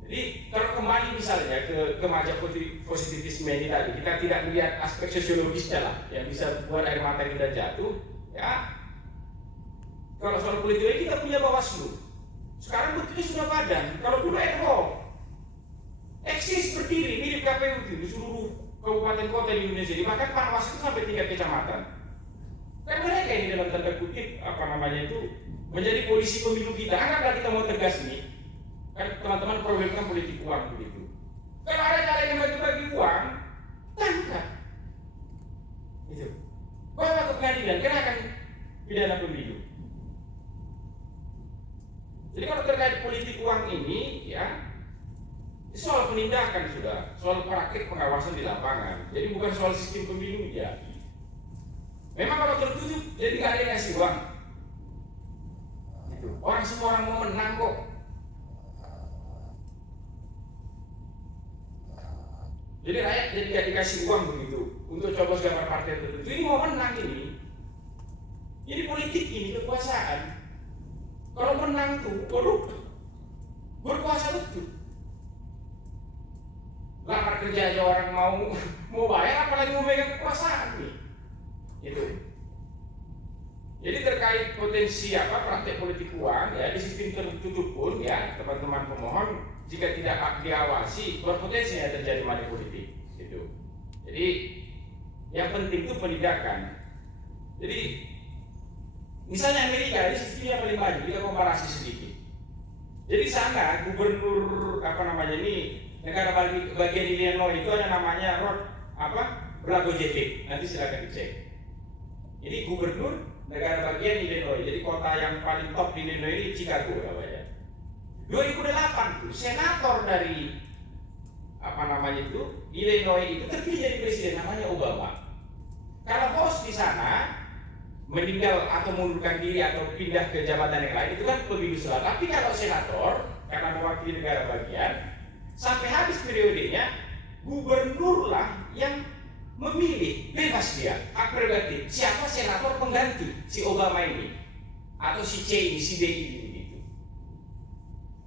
Jadi kalau kembali misalnya ke majap positivisme ini tadi, kita tidak melihat aspek sosiologisnya lah yang bisa buat air mata kita jatuh. Ya, kalau soal politik kita punya Bawaslu. Sekarang buktinya sudah padan. Kalau dulu eksis berdiri mirip KPU itu di seluruh kabupaten kota di Indonesia. Bahkan Panwas itu sampai tingkat kecamatan. Kan mereka ini dalam tanda kutip menjadi polisi pemilu kita. Anggaplah kita mau tegas nih. Kan teman-teman problemkan politik uang begitu. Kalau ada cara yang bagi-bagi uang, tangkap. Itu. Bawa ke pengadilan, kenakan pidana pemilu. Jadi kalau terkait politik uang ini, ya soal penindakan sudah, soal praktik pengawasan di lapangan. Jadi bukan soal sistem pemilu ya. Memang kalau tertutup, jadi nggak ada yang ngasih uang. Itu. Semua orang mau menang kok. Jadi rakyat jadi nggak dikasih uang begitu untuk coba gambar partai tertentu. Ini mau menang ini. Jadi politik ini kekuasaan. Kalau menang tuh, berkuasa betul. Lamar kerja aja orang mau bayar, apalagi mau megang kekuasaan nih. Itu. Jadi terkait potensi praktek politik uang ya di sistem tertutup pun ya teman-teman pemohon jika tidak diawasi berpotensi terjadi money politik. Gitu. Jadi yang penting itu penindakan. Jadi misalnya Amerika ini sistemnya paling maju, kita komparasi sedikit. Jadi sana gubernur negara bagian Illinois itu ada namanya Blagojevich. Nanti silakan dicek. Jadi gubernur negara bagian Illinois. Jadi kota yang paling top di Illinois ini Chicago namanya. 2008 tuh senator dari Illinois itu terpilih jadi presiden namanya Obama. Kalau bos di sana meninggal atau mengundurkan diri atau pindah ke jabatan yang lain itu kan pemilu selah. Tapi kalau senator karena mewakili negara bagian sampai habis periodenya gubernur lah yang memilih, bebas dia, hak prerogatif siapa senator pengganti si Obama ini atau si C ini, si D ini gitu.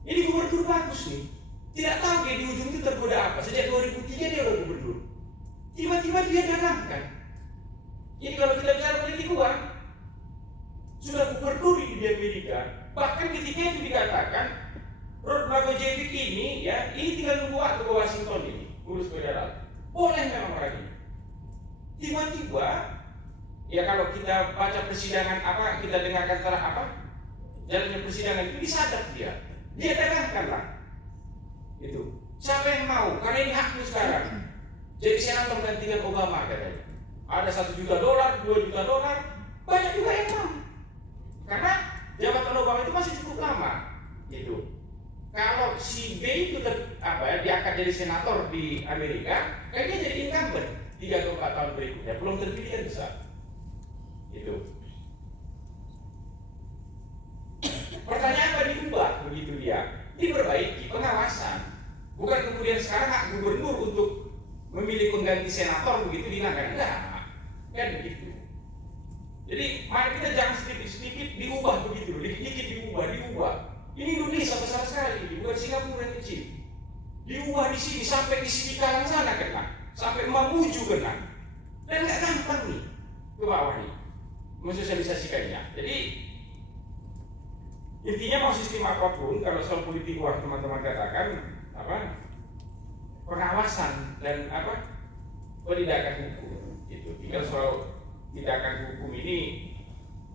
Jadi gubernur bagus nih, tidak tahu dia di ujung itu tergoda apa. Sejak 2003 dia udah gubernur, tiba-tiba dia dagangkan. Jadi kalau kita bicara politik uang, sudah gubernur di Amerika. Bahkan ketika itu dikatakan Rod Blagojevich ini ya, ini tinggal nunggu waktu ke Washington ini, urus federal. Boleh memang orang ini. Tiba-tiba ya kalau kita baca persidangan kita dengarkan jalannya persidangan itu disadap dia dagangkan lah itu. Siapa yang mau, karena ini hakmu sekarang jadi senator gantikan Obama katanya. Ada $1 juta, $2 juta, banyak juga yang mau karena jabatan Obama itu masih cukup lama gitu. Kalau si B itu diangkat jadi senator di Amerika, kan dia jadi incumbent 3 atau 4 tahun berikutnya, belum terpilih kan bisa. Itu. Pertanyaan apa diubah begitu dia? Diperbaiki pengawasan. Bukan kemudian sekarang hak gubernur untuk memilih pengganti senator begitu dihilangkan. Enggak. Kan begitu. Jadi mari kita jangan sedikit-sedikit diubah begitu, dikit-dikit diubah. Ini Indonesia besar sekali, bukan Singapura yang kecil. Diubah di sini sampai di sini kalang sana kena, sampai Mamuju kena, dan nggak gampang nih ke bawah nih mensosialisasikannya. Jadi intinya mau sistem apapun, kalau soal politik uang teman-teman katakan pengawasan dan penindakan hukum. Gitu. Tinggal soal tindakan hukum ini,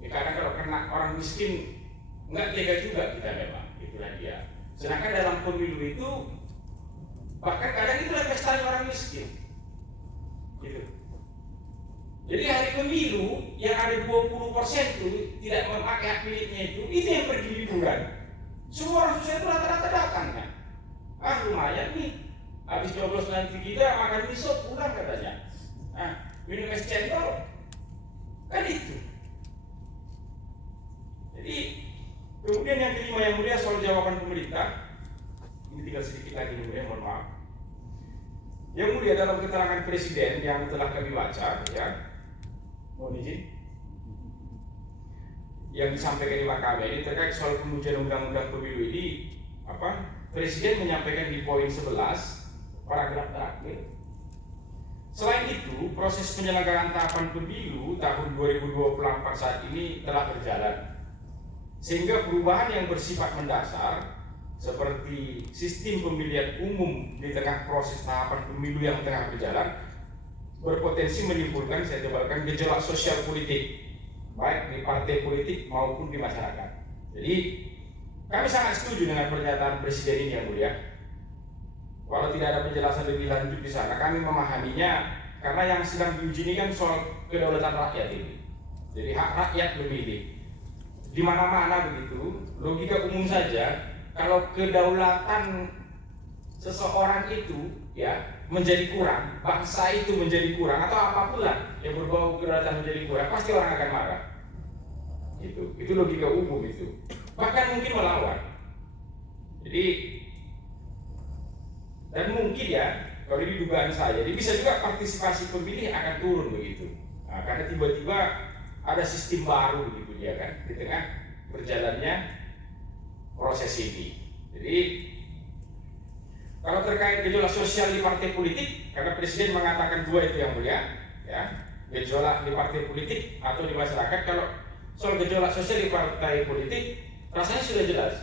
kadang kalau kena orang miskin nggak tega juga kita memang, itulah dia. Sedangkan dalam pemilu itu bahkan kadang itu pesta orang miskin. Gitu. Jadi hari pemilu yang ada 20% itu tidak memakai hak miliknya itu yang pergi liburan. Semua orang susah itu rata-rata datang kan. Lumayan nih, habis coblos nanti kita makan miso pulang katanya. Minum es cendol, kan itu. Jadi kemudian yang kelima yang mulia soal jawaban pemerintah. Ini tinggal sedikit lagi yang mulia, mohon maaf. Yang mulia dalam keterangan Presiden yang telah kami baca, ya, mohon izin, yang disampaikan di Mahkamah ini terkait soal pengujian undang-undang pemilu ini, Presiden menyampaikan di poin 11 paragraf terakhir. Selain itu, proses penyelenggaraan tahapan pemilu tahun 2024 saat ini telah berjalan, sehingga perubahan yang bersifat mendasar seperti sistem pemilihan umum di tengah proses tahapan pemilu yang tengah berjalan berpotensi menimbulkan, saya tebalkan, gejolak sosial politik baik di partai politik maupun di masyarakat. Jadi kami sangat setuju dengan pernyataan Presiden ini yang mulia. Walau tidak ada penjelasan lebih lanjut di sana, kami memahaminya karena yang sedang diuji ini kan soal kedaulatan rakyat ini. Jadi hak rakyat memilih. Di mana-mana begitu, logika umum saja. Kalau kedaulatan seseorang itu ya menjadi kurang, bangsa itu menjadi kurang, atau apapun lah yang berbau kedaulatan menjadi kurang, pasti orang akan marah. Itu logika umum itu. Bahkan mungkin melawan. Jadi dan mungkin ya kalau ini dugaan saya, jadi bisa juga partisipasi pemilih akan turun begitu. Karena tiba-tiba ada sistem baru begitu ya kan di tengah berjalannya proses ini. Jadi kalau terkait gejolak sosial di partai politik, karena Presiden mengatakan dua itu yang mulia, ya, gejolak di partai politik atau di masyarakat. Kalau soal gejolak sosial di partai politik, rasanya sudah jelas.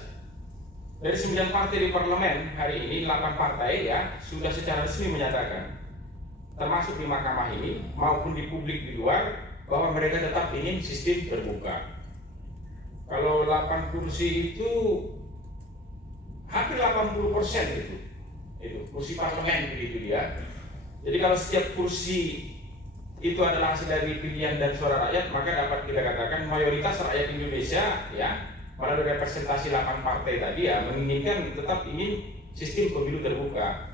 Dari 9 partai di parlemen hari ini, 8 partai ya sudah secara resmi menyatakan, termasuk di Mahkamah ini maupun di publik di luar, bahwa mereka tetap ingin sistem terbuka. Kalau 8 kursi itu hampir 80% itu kursi parlemen begitu dia. Jadi kalau setiap kursi itu adalah hasil dari pilihan dan suara rakyat, maka dapat kita katakan mayoritas rakyat Indonesia ya melalui representasi 8 partai tadi ya menginginkan, tetap ingin sistem pemilu terbuka.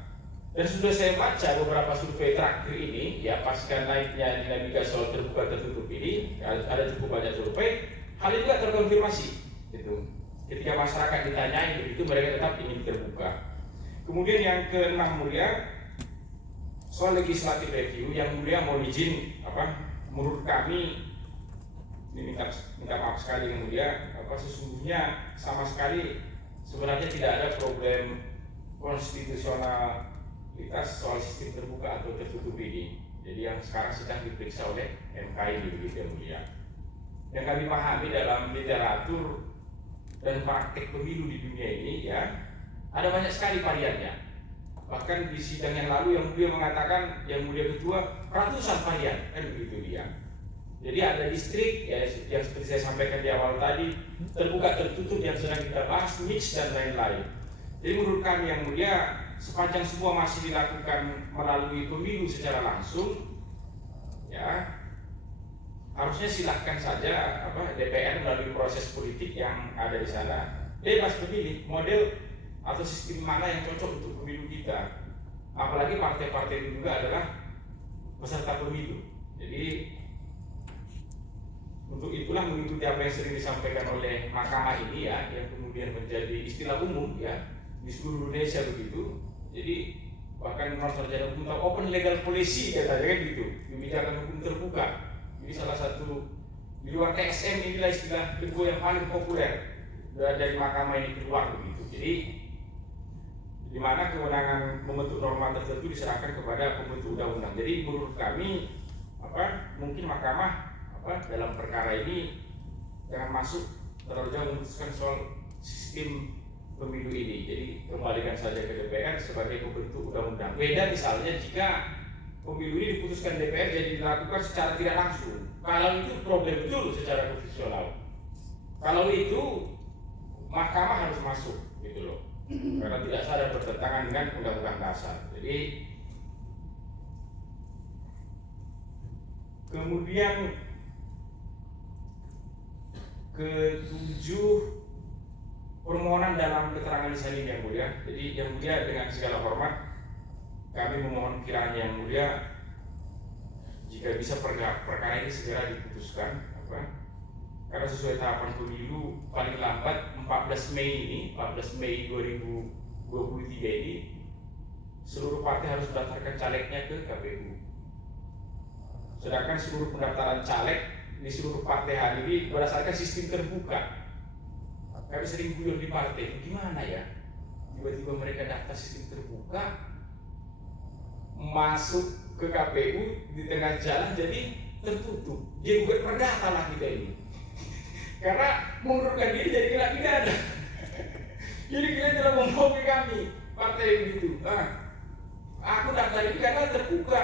Dan sudah saya baca beberapa survei terakhir ini ya pasca naiknya dinamika soal terbuka tertutup ini, ada cukup banyak survei. Hal itu juga terkonfirmasi gitu. Ketika masyarakat ditanyai begitu, mereka tetap ingin terbuka. Kemudian yang keenam mulia soal legislative review, yang mulia mohon izin menurut kami ini minta maaf sekali yang mulia, sesungguhnya sama sekali sebenarnya tidak ada problem konstitusionalitas soal sistem terbuka atau tertutup ini. Jadi yang sekarang sedang diperiksa oleh MK ini begitu yang mulia. Yang kami pahami dalam literatur dan praktek pemilu di dunia ini ya ada banyak sekali variannya. Bahkan di sidang yang lalu yang mulia mengatakan, yang mulia ketua, ratusan varian kan begitu dia. Jadi ada distrik ya yang seperti saya sampaikan di awal tadi, terbuka tertutup yang sedang kita bahas, mix dan lain-lain. Jadi menurut kami yang mulia, sepanjang semua masih dilakukan melalui pemilu secara langsung ya harusnya silahkan saja DPR melalui proses politik yang ada di sana bebas memilih model atau sistem mana yang cocok untuk pemilu kita. Apalagi partai-partai itu juga adalah peserta pemilu. Jadi untuk itulah mengikuti apa yang sering disampaikan oleh Mahkamah ini ya, yang kemudian menjadi istilah umum ya di seluruh Indonesia begitu. Jadi bahkan non sarjana hukum open legal policy katanya gitu, kebijakan hukum terbuka. Ini salah satu di luar TSM, inilah istilah kedua yang paling populer dari Mahkamah ini keluar begitu. Jadi di mana kewenangan membentuk norma tertentu diserahkan kepada pembentuk undang-undang. Jadi menurut kami mungkin Mahkamah dalam perkara ini jangan masuk terlalu jauh memutuskan soal sistem pemilu ini. Jadi kembalikan saja ke DPR sebagai pembentuk undang-undang. Beda misalnya jika pemilu ini diputuskan DPR jadi dilakukan secara tidak langsung. Kalau itu problem betul secara konstitusional. Kalau itu Mahkamah harus masuk gitu loh. Karena tidak sadar bertentangan dengan Undang-Undang Dasar. Jadi Kemudian ketujuh, permohonan dalam keterangan lisan ini yang mulia. Jadi yang mulia, dengan segala hormat kami memohon kiranya yang mulia, jika bisa perkara ini segera diputuskan, karena sesuai tahapan pemilu paling lambat 14 Mei 2023 ini seluruh partai harus mendaftarkan calegnya ke KPU. Sedangkan seluruh pendaftaran caleg di seluruh partai hari ini berdasarkan sistem terbuka. Kami sering guyon di partai, gimana ya? Tiba-tiba mereka daftar sistem terbuka, masuk ke KPU di tengah jalan jadi tertutup. Dia gugat perdata lah kita ini. Karena mengundurkan diri jadi kena pidana. Jadi kita telah membohongi kami partai begitu. Aku daftar ini karena terbuka,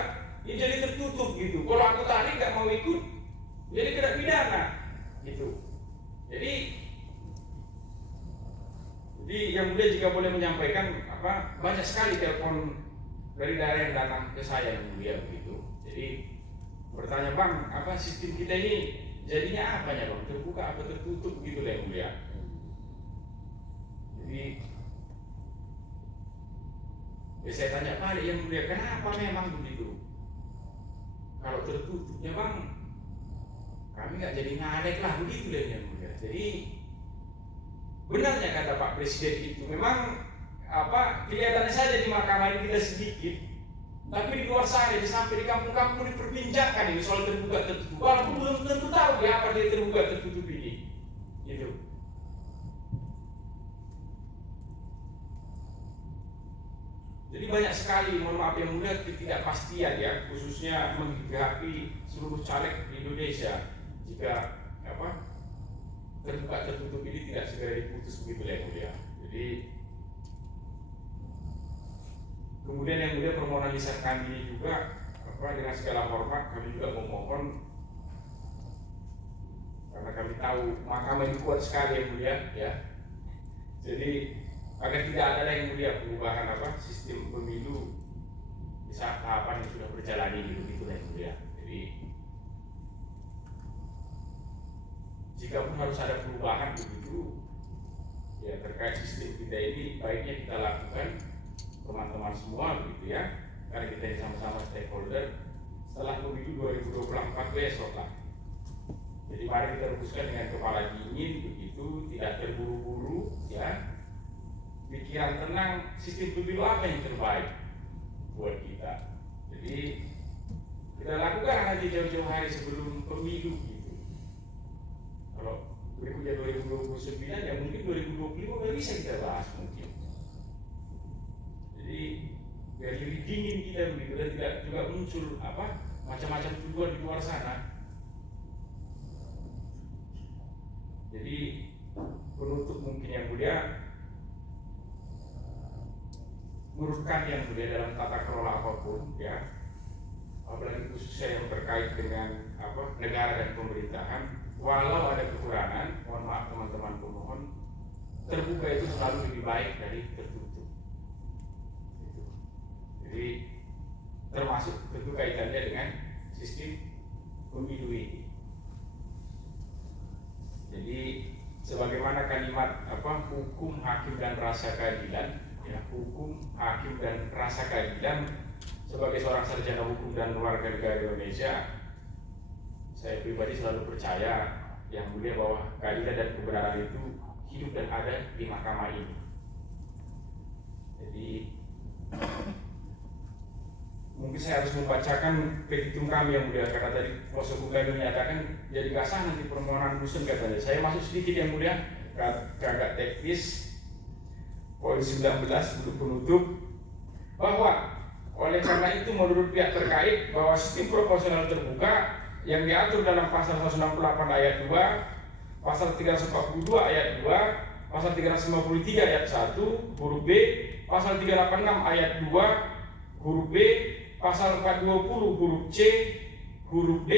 ya jadi tertutup gitu. Kalau aku tadi nggak mau ikut, jadi kena pidana gitu. Jadi yang mulia jika boleh menyampaikan, banyak sekali telepon dari daerah yang datang ke saya yang mulia begitu. Jadi bertanya, Bang, sistem kita ini jadinya apanya, Bang? Terbuka apa tertutup gitu lah yang mulia. Jadi saya tanya balik yang mulia, kenapa memang begitu? Kalau tertutupnya, Bang, kami nggak jadi ngalek lah begitu lah yang mulia. Jadi benarnya kata Pak Presiden itu memang kelihatannya saja di mahkamah ini kita sedikit, tapi di luar sana sampai di kampung-kampung diperbincangkan ini soal terbuka tertutup. Walaupun belum tentu tahu dia apa dia terbuka tertutup ini, gitu. Jadi banyak sekali, mohon maaf yang mulia, ketidakpastian ya, khususnya menghadapi seluruh caleg di Indonesia jika terbuka tertutup ini tidak segera diputus begitu ya mulia. Jadi kemudian yang mulia, permohonan lisan kami ini juga dengan segala hormat kami juga memohon, karena kami tahu mahkamah ini kuat sekali yang mulia ya. Jadi agar tidak ada yang mulia perubahan sistem pemilu di saat tahapan yang sudah berjalan ini begitu yang mulia. Jadi jika pun harus ada perubahan begitu ya terkait sistem kita ini, baiknya kita lakukan teman-teman semua begitu ya, karena kita ini sama-sama stakeholder setelah pemilu 2024 besok lah. Jadi mari kita rumuskan dengan kepala dingin begitu, tidak terburu-buru ya, pikiran tenang, sistem pemilu apa yang terbaik buat kita. Jadi kita lakukan nanti jauh-jauh hari sebelum pemilu gitu. Kalau berikutnya 2029 ya mungkin 2025 udah bisa kita bahas mungkin. Jadi biar lebih dingin kita begitu dan tidak juga muncul macam-macam tuduhan di luar sana. Jadi penutup mungkin yang mulia, menurut kami yang mulia dalam tata kelola apapun ya, apalagi khususnya yang terkait dengan negara dan pemerintahan, walau ada kekurangan, mohon maaf teman-teman pemohon, terbuka itu selalu lebih baik dari tertutup. Jadi termasuk tentu kaitannya dengan sistem pemilu ini. Jadi sebagaimana kalimat hukum, hakim dan rasa keadilan ya, hukum, hakim dan rasa keadilan, sebagai seorang sarjana hukum dan warga negara Indonesia, saya pribadi selalu percaya yang mulia bahwa keadilan dan kebenaran itu hidup dan ada di mahkamah ini. Jadi mungkin saya harus membacakan petitum kami yang mulia, karena tadi kuasa hukum kami menyatakan jadi gak sah nanti permohonan dusun katanya. Saya masuk sedikit yang mulia, agak teknis. Poin 19 untuk penutup, bahwa oleh karena itu menurut pihak terkait bahwa sistem proporsional terbuka yang diatur dalam pasal 168 ayat 2, pasal 342 ayat 2, pasal 353 ayat 1 huruf B, pasal 386 ayat 2 huruf B, pasal 420 huruf C huruf D,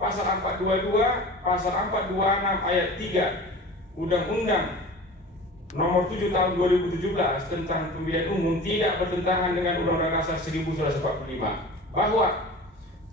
pasal 422, pasal 426 ayat 3 Undang-Undang Nomor 7 Tahun 2017 tentang Pemilihan Umum tidak bertentangan dengan Undang-Undang Dasar 1945, bahwa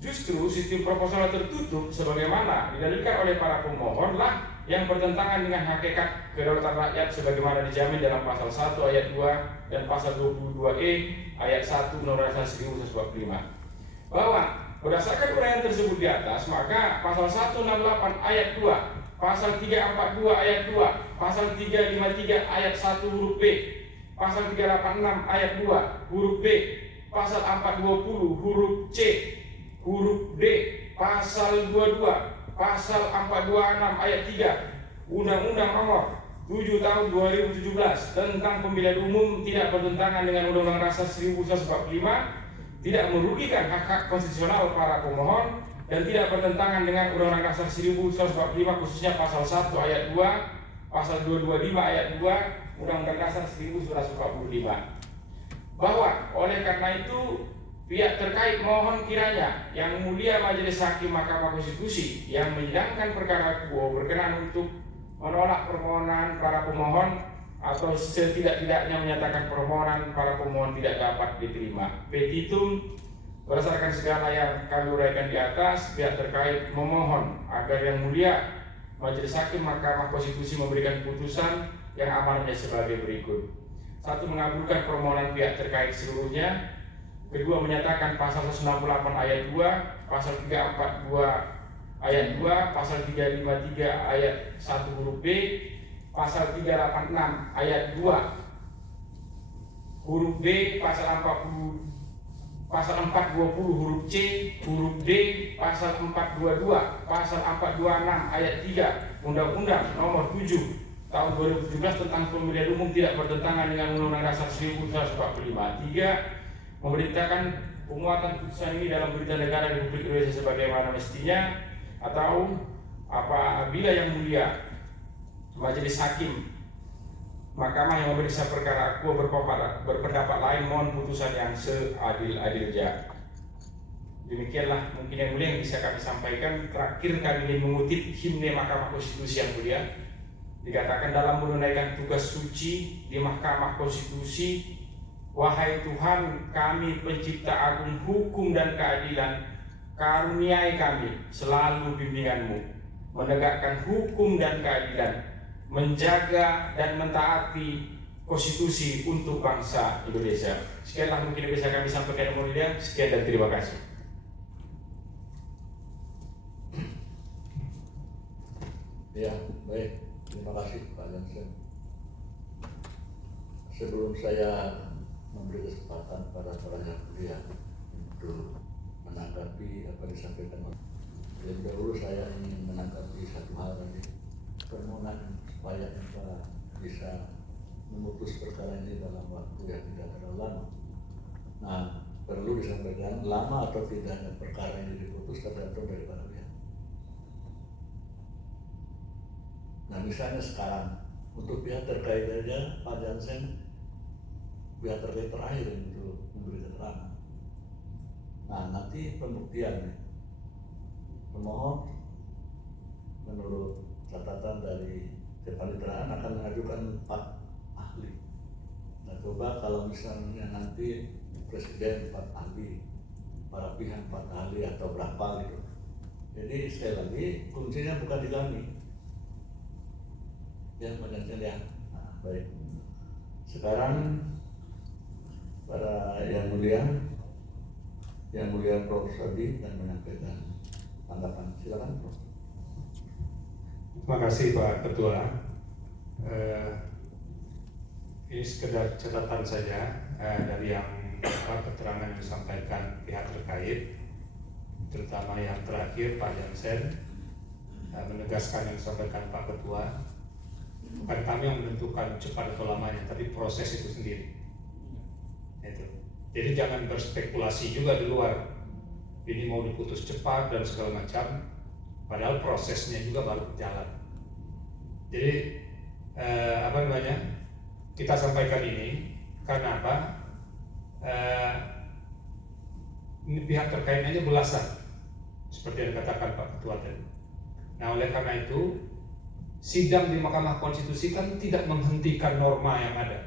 Justru sistem proporsional tertutup sebagaimana didalilkan oleh para pemohon lah yang bertentangan dengan hakikat kedaulatan rakyat sebagaimana dijamin dalam pasal 1 ayat 2 dan pasal 22E ayat 1 Undang-Undang Dasar 1945. Bahwa berdasarkan uraian tersebut di atas, maka pasal 168 ayat 2, pasal 342 ayat 2, pasal 353 ayat 1 huruf B, pasal 386 ayat 2 huruf B, pasal 420 huruf C, huruf D, pasal 22, pasal 426 ayat 3 Undang-Undang Nomor 7 Tahun 2017 tentang Pemilihan Umum tidak bertentangan dengan Undang-Undang Dasar 1945, tidak merugikan hak-hak konstitusional para pemohon, dan tidak bertentangan dengan Undang-Undang Dasar 1945 khususnya pasal 1 ayat 2, pasal 225 ayat 2 Undang-Undang Dasar 1945. Bahwa oleh karena itu pihak terkait mohon kiranya Yang Mulia Majelis Hakim Mahkamah Konstitusi yang menyidangkan perkara quo berkenan untuk menolak permohonan para pemohon atau setidak-tidaknya menyatakan permohonan para pemohon tidak dapat diterima. Petitum berdasarkan segala yang kami uraikan di atas, pihak terkait memohon agar Yang Mulia Majelis Hakim Mahkamah Konstitusi memberikan putusan yang amanatnya sebagai berikut. 1. Mengabulkan permohonan pihak terkait seluruhnya. Kedua, menyatakan pasal 168 ayat 2, pasal 342 ayat 2, pasal 353 ayat 1 huruf B, pasal 386 ayat 2 huruf B, pasal 420 huruf C, huruf D, pasal 422, pasal 426 ayat 3 Undang-Undang Nomor 7 Tahun 2017 tentang Pemilihan Umum tidak bertentangan dengan Undang-Undang Dasar 1945. 3. Memerintahkan penguatan putusan ini dalam berita negara Republik Indonesia sebagaimana mestinya, atau apabila Yang Mulia Majelis Hakim Mahkamah yang memeriksa perkara quo berpendapat lain, mohon putusan yang seadil-adilnya. Demikianlah mungkin Yang Mulia yang bisa kami sampaikan. Terakhir kami ingin mengutip himne Mahkamah Konstitusi Yang Mulia. Dikatakan dalam menunaikan tugas suci di Mahkamah Konstitusi, wahai Tuhan kami pencipta agung hukum dan keadilan, karuniai kami selalu bimbingan-Mu, menegakkan hukum dan keadilan, menjaga dan mentaati konstitusi untuk bangsa Indonesia. Sekianlah mungkin bisa kami sampaikan Yang Mulia. Sekian dan terima kasih. Ya, baik. Terima kasih Pak Jansen. Sebelum saya memberi kesempatan pada para yang mulia untuk menanggapi apa disampaikan, lebih dahulu saya ingin menanggapi satu hal tadi, permohonan supaya kita bisa memutus perkara ini dalam waktu yang tidak terlalu lama. Nah, perlu disampaikan lama atau tidaknya perkara ini diputus tergantung daripada pihak. Nah, misalnya sekarang untuk pihak terkait aja Pak Jansen, pihak terkait terakhir untuk memberi keterangan. Nah, nanti pembuktian pemohon menurut catatan dari kepaniteraan akan mengajukan 4 ahli. Nah, coba kalau misalnya nanti presiden 4 ahli, para pihak 4 ahli atau berapa gitu. Jadi sekali lagi kuncinya bukan di kami. Ya, menyanyikan ya. Nah, baik. Sekarang para Yang Mulia Prof. Sadi dan menyampaikan tanggapan. Silakan Prof. Terima kasih Pak Ketua. Ini sekedar catatan saja dari yang keterangan yang disampaikan pihak terkait, terutama yang terakhir Pak Jansen menegaskan yang disampaikan Pak Ketua. Bukan kami yang menentukan cepat atau lamanya, tapi proses itu sendiri. Itu. Jadi jangan berspekulasi juga di luar. Ini mau diputus cepat dan segala macam, padahal prosesnya juga baru berjalan. Jadi kita sampaikan ini karena apa? Ini pihak terkaitnya belasan, seperti yang dikatakan Pak Ketua tadi. Nah, oleh karena itu sidang di Mahkamah Konstitusi kan tidak menghentikan norma yang ada.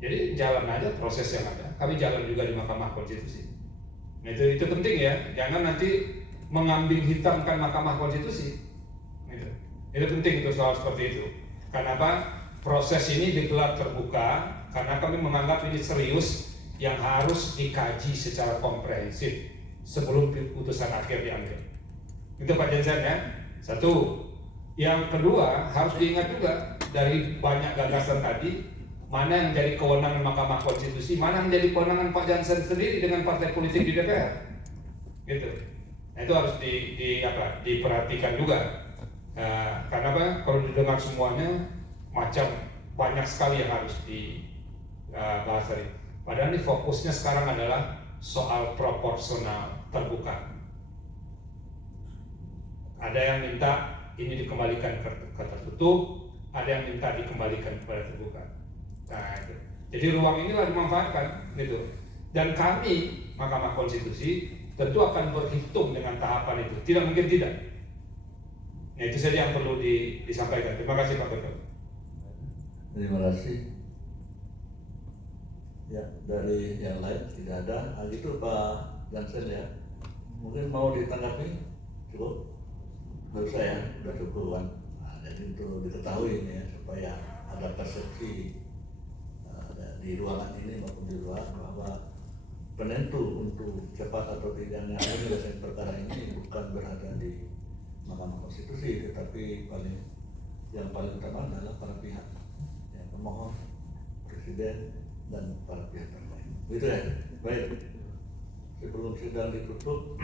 Jadi jalan aja proses yang ada. Kami jalan juga di Mahkamah Konstitusi. Nah, itu penting ya, jangan nanti mengambing hitamkan Mahkamah Konstitusi. Gitu. Itu penting untuk soal seperti itu. Karena apa? Proses ini digelar terbuka karena kami menganggap ini serius yang harus dikaji secara komprehensif sebelum putusan akhir diambil. Itu Pak Jansen ya. Satu. Yang kedua, harus diingat juga dari banyak gagasan tadi, mana yang jadi kewenangan Mahkamah Konstitusi, mana yang jadi kewenangan Pak Jansen sendiri dengan partai politik di DPR. Gitu. Nah, itu harus diperhatikan juga. Karena apa? Kalau didengar semuanya, macam banyak sekali yang harus dibahas tadi. Padahal ini fokusnya sekarang adalah soal proporsional terbuka. Ada yang minta ini dikembalikan ke tertutup, ada yang minta dikembalikan kepada terbuka. Nah, itu. Jadi ruang inilah dimanfaatkan, gitu. Dan kami Mahkamah Konstitusi tentu akan berhitung dengan tahapan itu. Tidak mungkin tidak. Nah, itu saja yang perlu disampaikan. Terima kasih Pak Ketua. Terima kasih. Ya, dari yang lain tidak ada. Hal itu Pak Jansen ya. Mungkin mau ditanggapi? Cukup? Menurut saya sudah cukup kan. Nah, jadi untuk diketahui ini ya, supaya ada persepsi di ruangan ini maupun di luar bahwa penentu untuk cepat atau tidaknya penyelesaian perkara ini bukan berada di Mahkamah Konstitusi, tetapi yang paling utama adalah para pihak, ya, pemohon, presiden, dan para pihak terkait. Gitu ya. Baik. Sebelum sidang ditutup,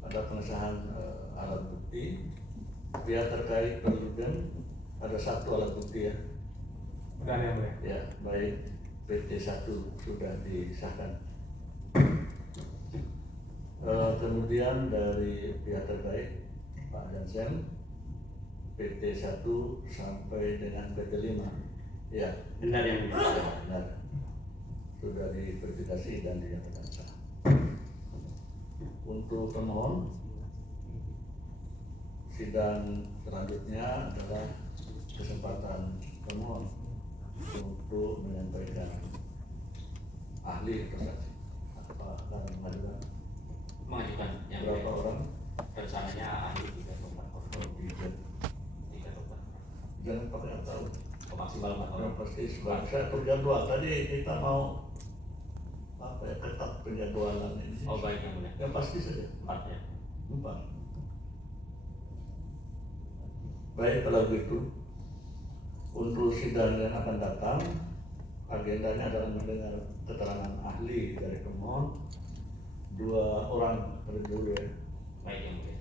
ada pengesahan alat bukti. Pihak terkait perludem ada satu alat bukti ya. Benar ya, Mbak. Ya, baik. PT1 sudah disahkan. Kemudian dari pihak terkait Pak Jansen, PT1 sampai dengan PT5. Ya, Benar yang mulia. ya, benar. Sudah diverifikasi dan dinyatakan sah. Untuk pemohon, sidang selanjutnya adalah kesempatan pemohon untuk menyampaikan ahli atau saksi. Apa akan Mengajukan yang berapa orang? rencananya ahli 3 atau 4 orang. 3 atau 4. Jangan pakai yang tahu. Maksimal 4 orang. Yang pasti saya berjadwal. Tadi kita mau ketat penjadwalan ini. Oh baik yang mulia. Yang pasti saja. 4 ya. 4. Baik, kalau begitu untuk sidang yang akan datang, agendanya adalah mendengar keterangan ahli dari pemohon 2 orang terlebih dulu ya. Baik yang mulia.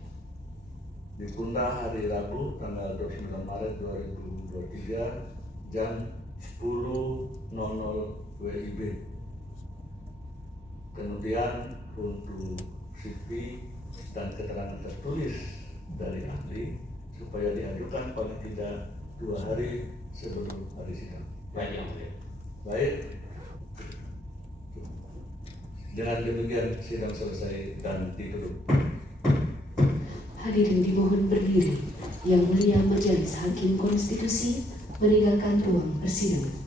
Ditunda hari Rabu tanggal 29 Maret 2023 jam 10.00 WIB. Kemudian untuk CV dan keterangan tertulis dari ahli supaya diajukan paling tidak 2 hari sebelum hari sidang. Baik yang mulia. Baik. Dengan demikian sidang selesai dan ditutup. Hadirin dimohon berdiri. Yang Mulia Majelis Hakim Konstitusi meninggalkan ruang persidangan.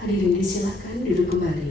Hadirin disilakan duduk kembali.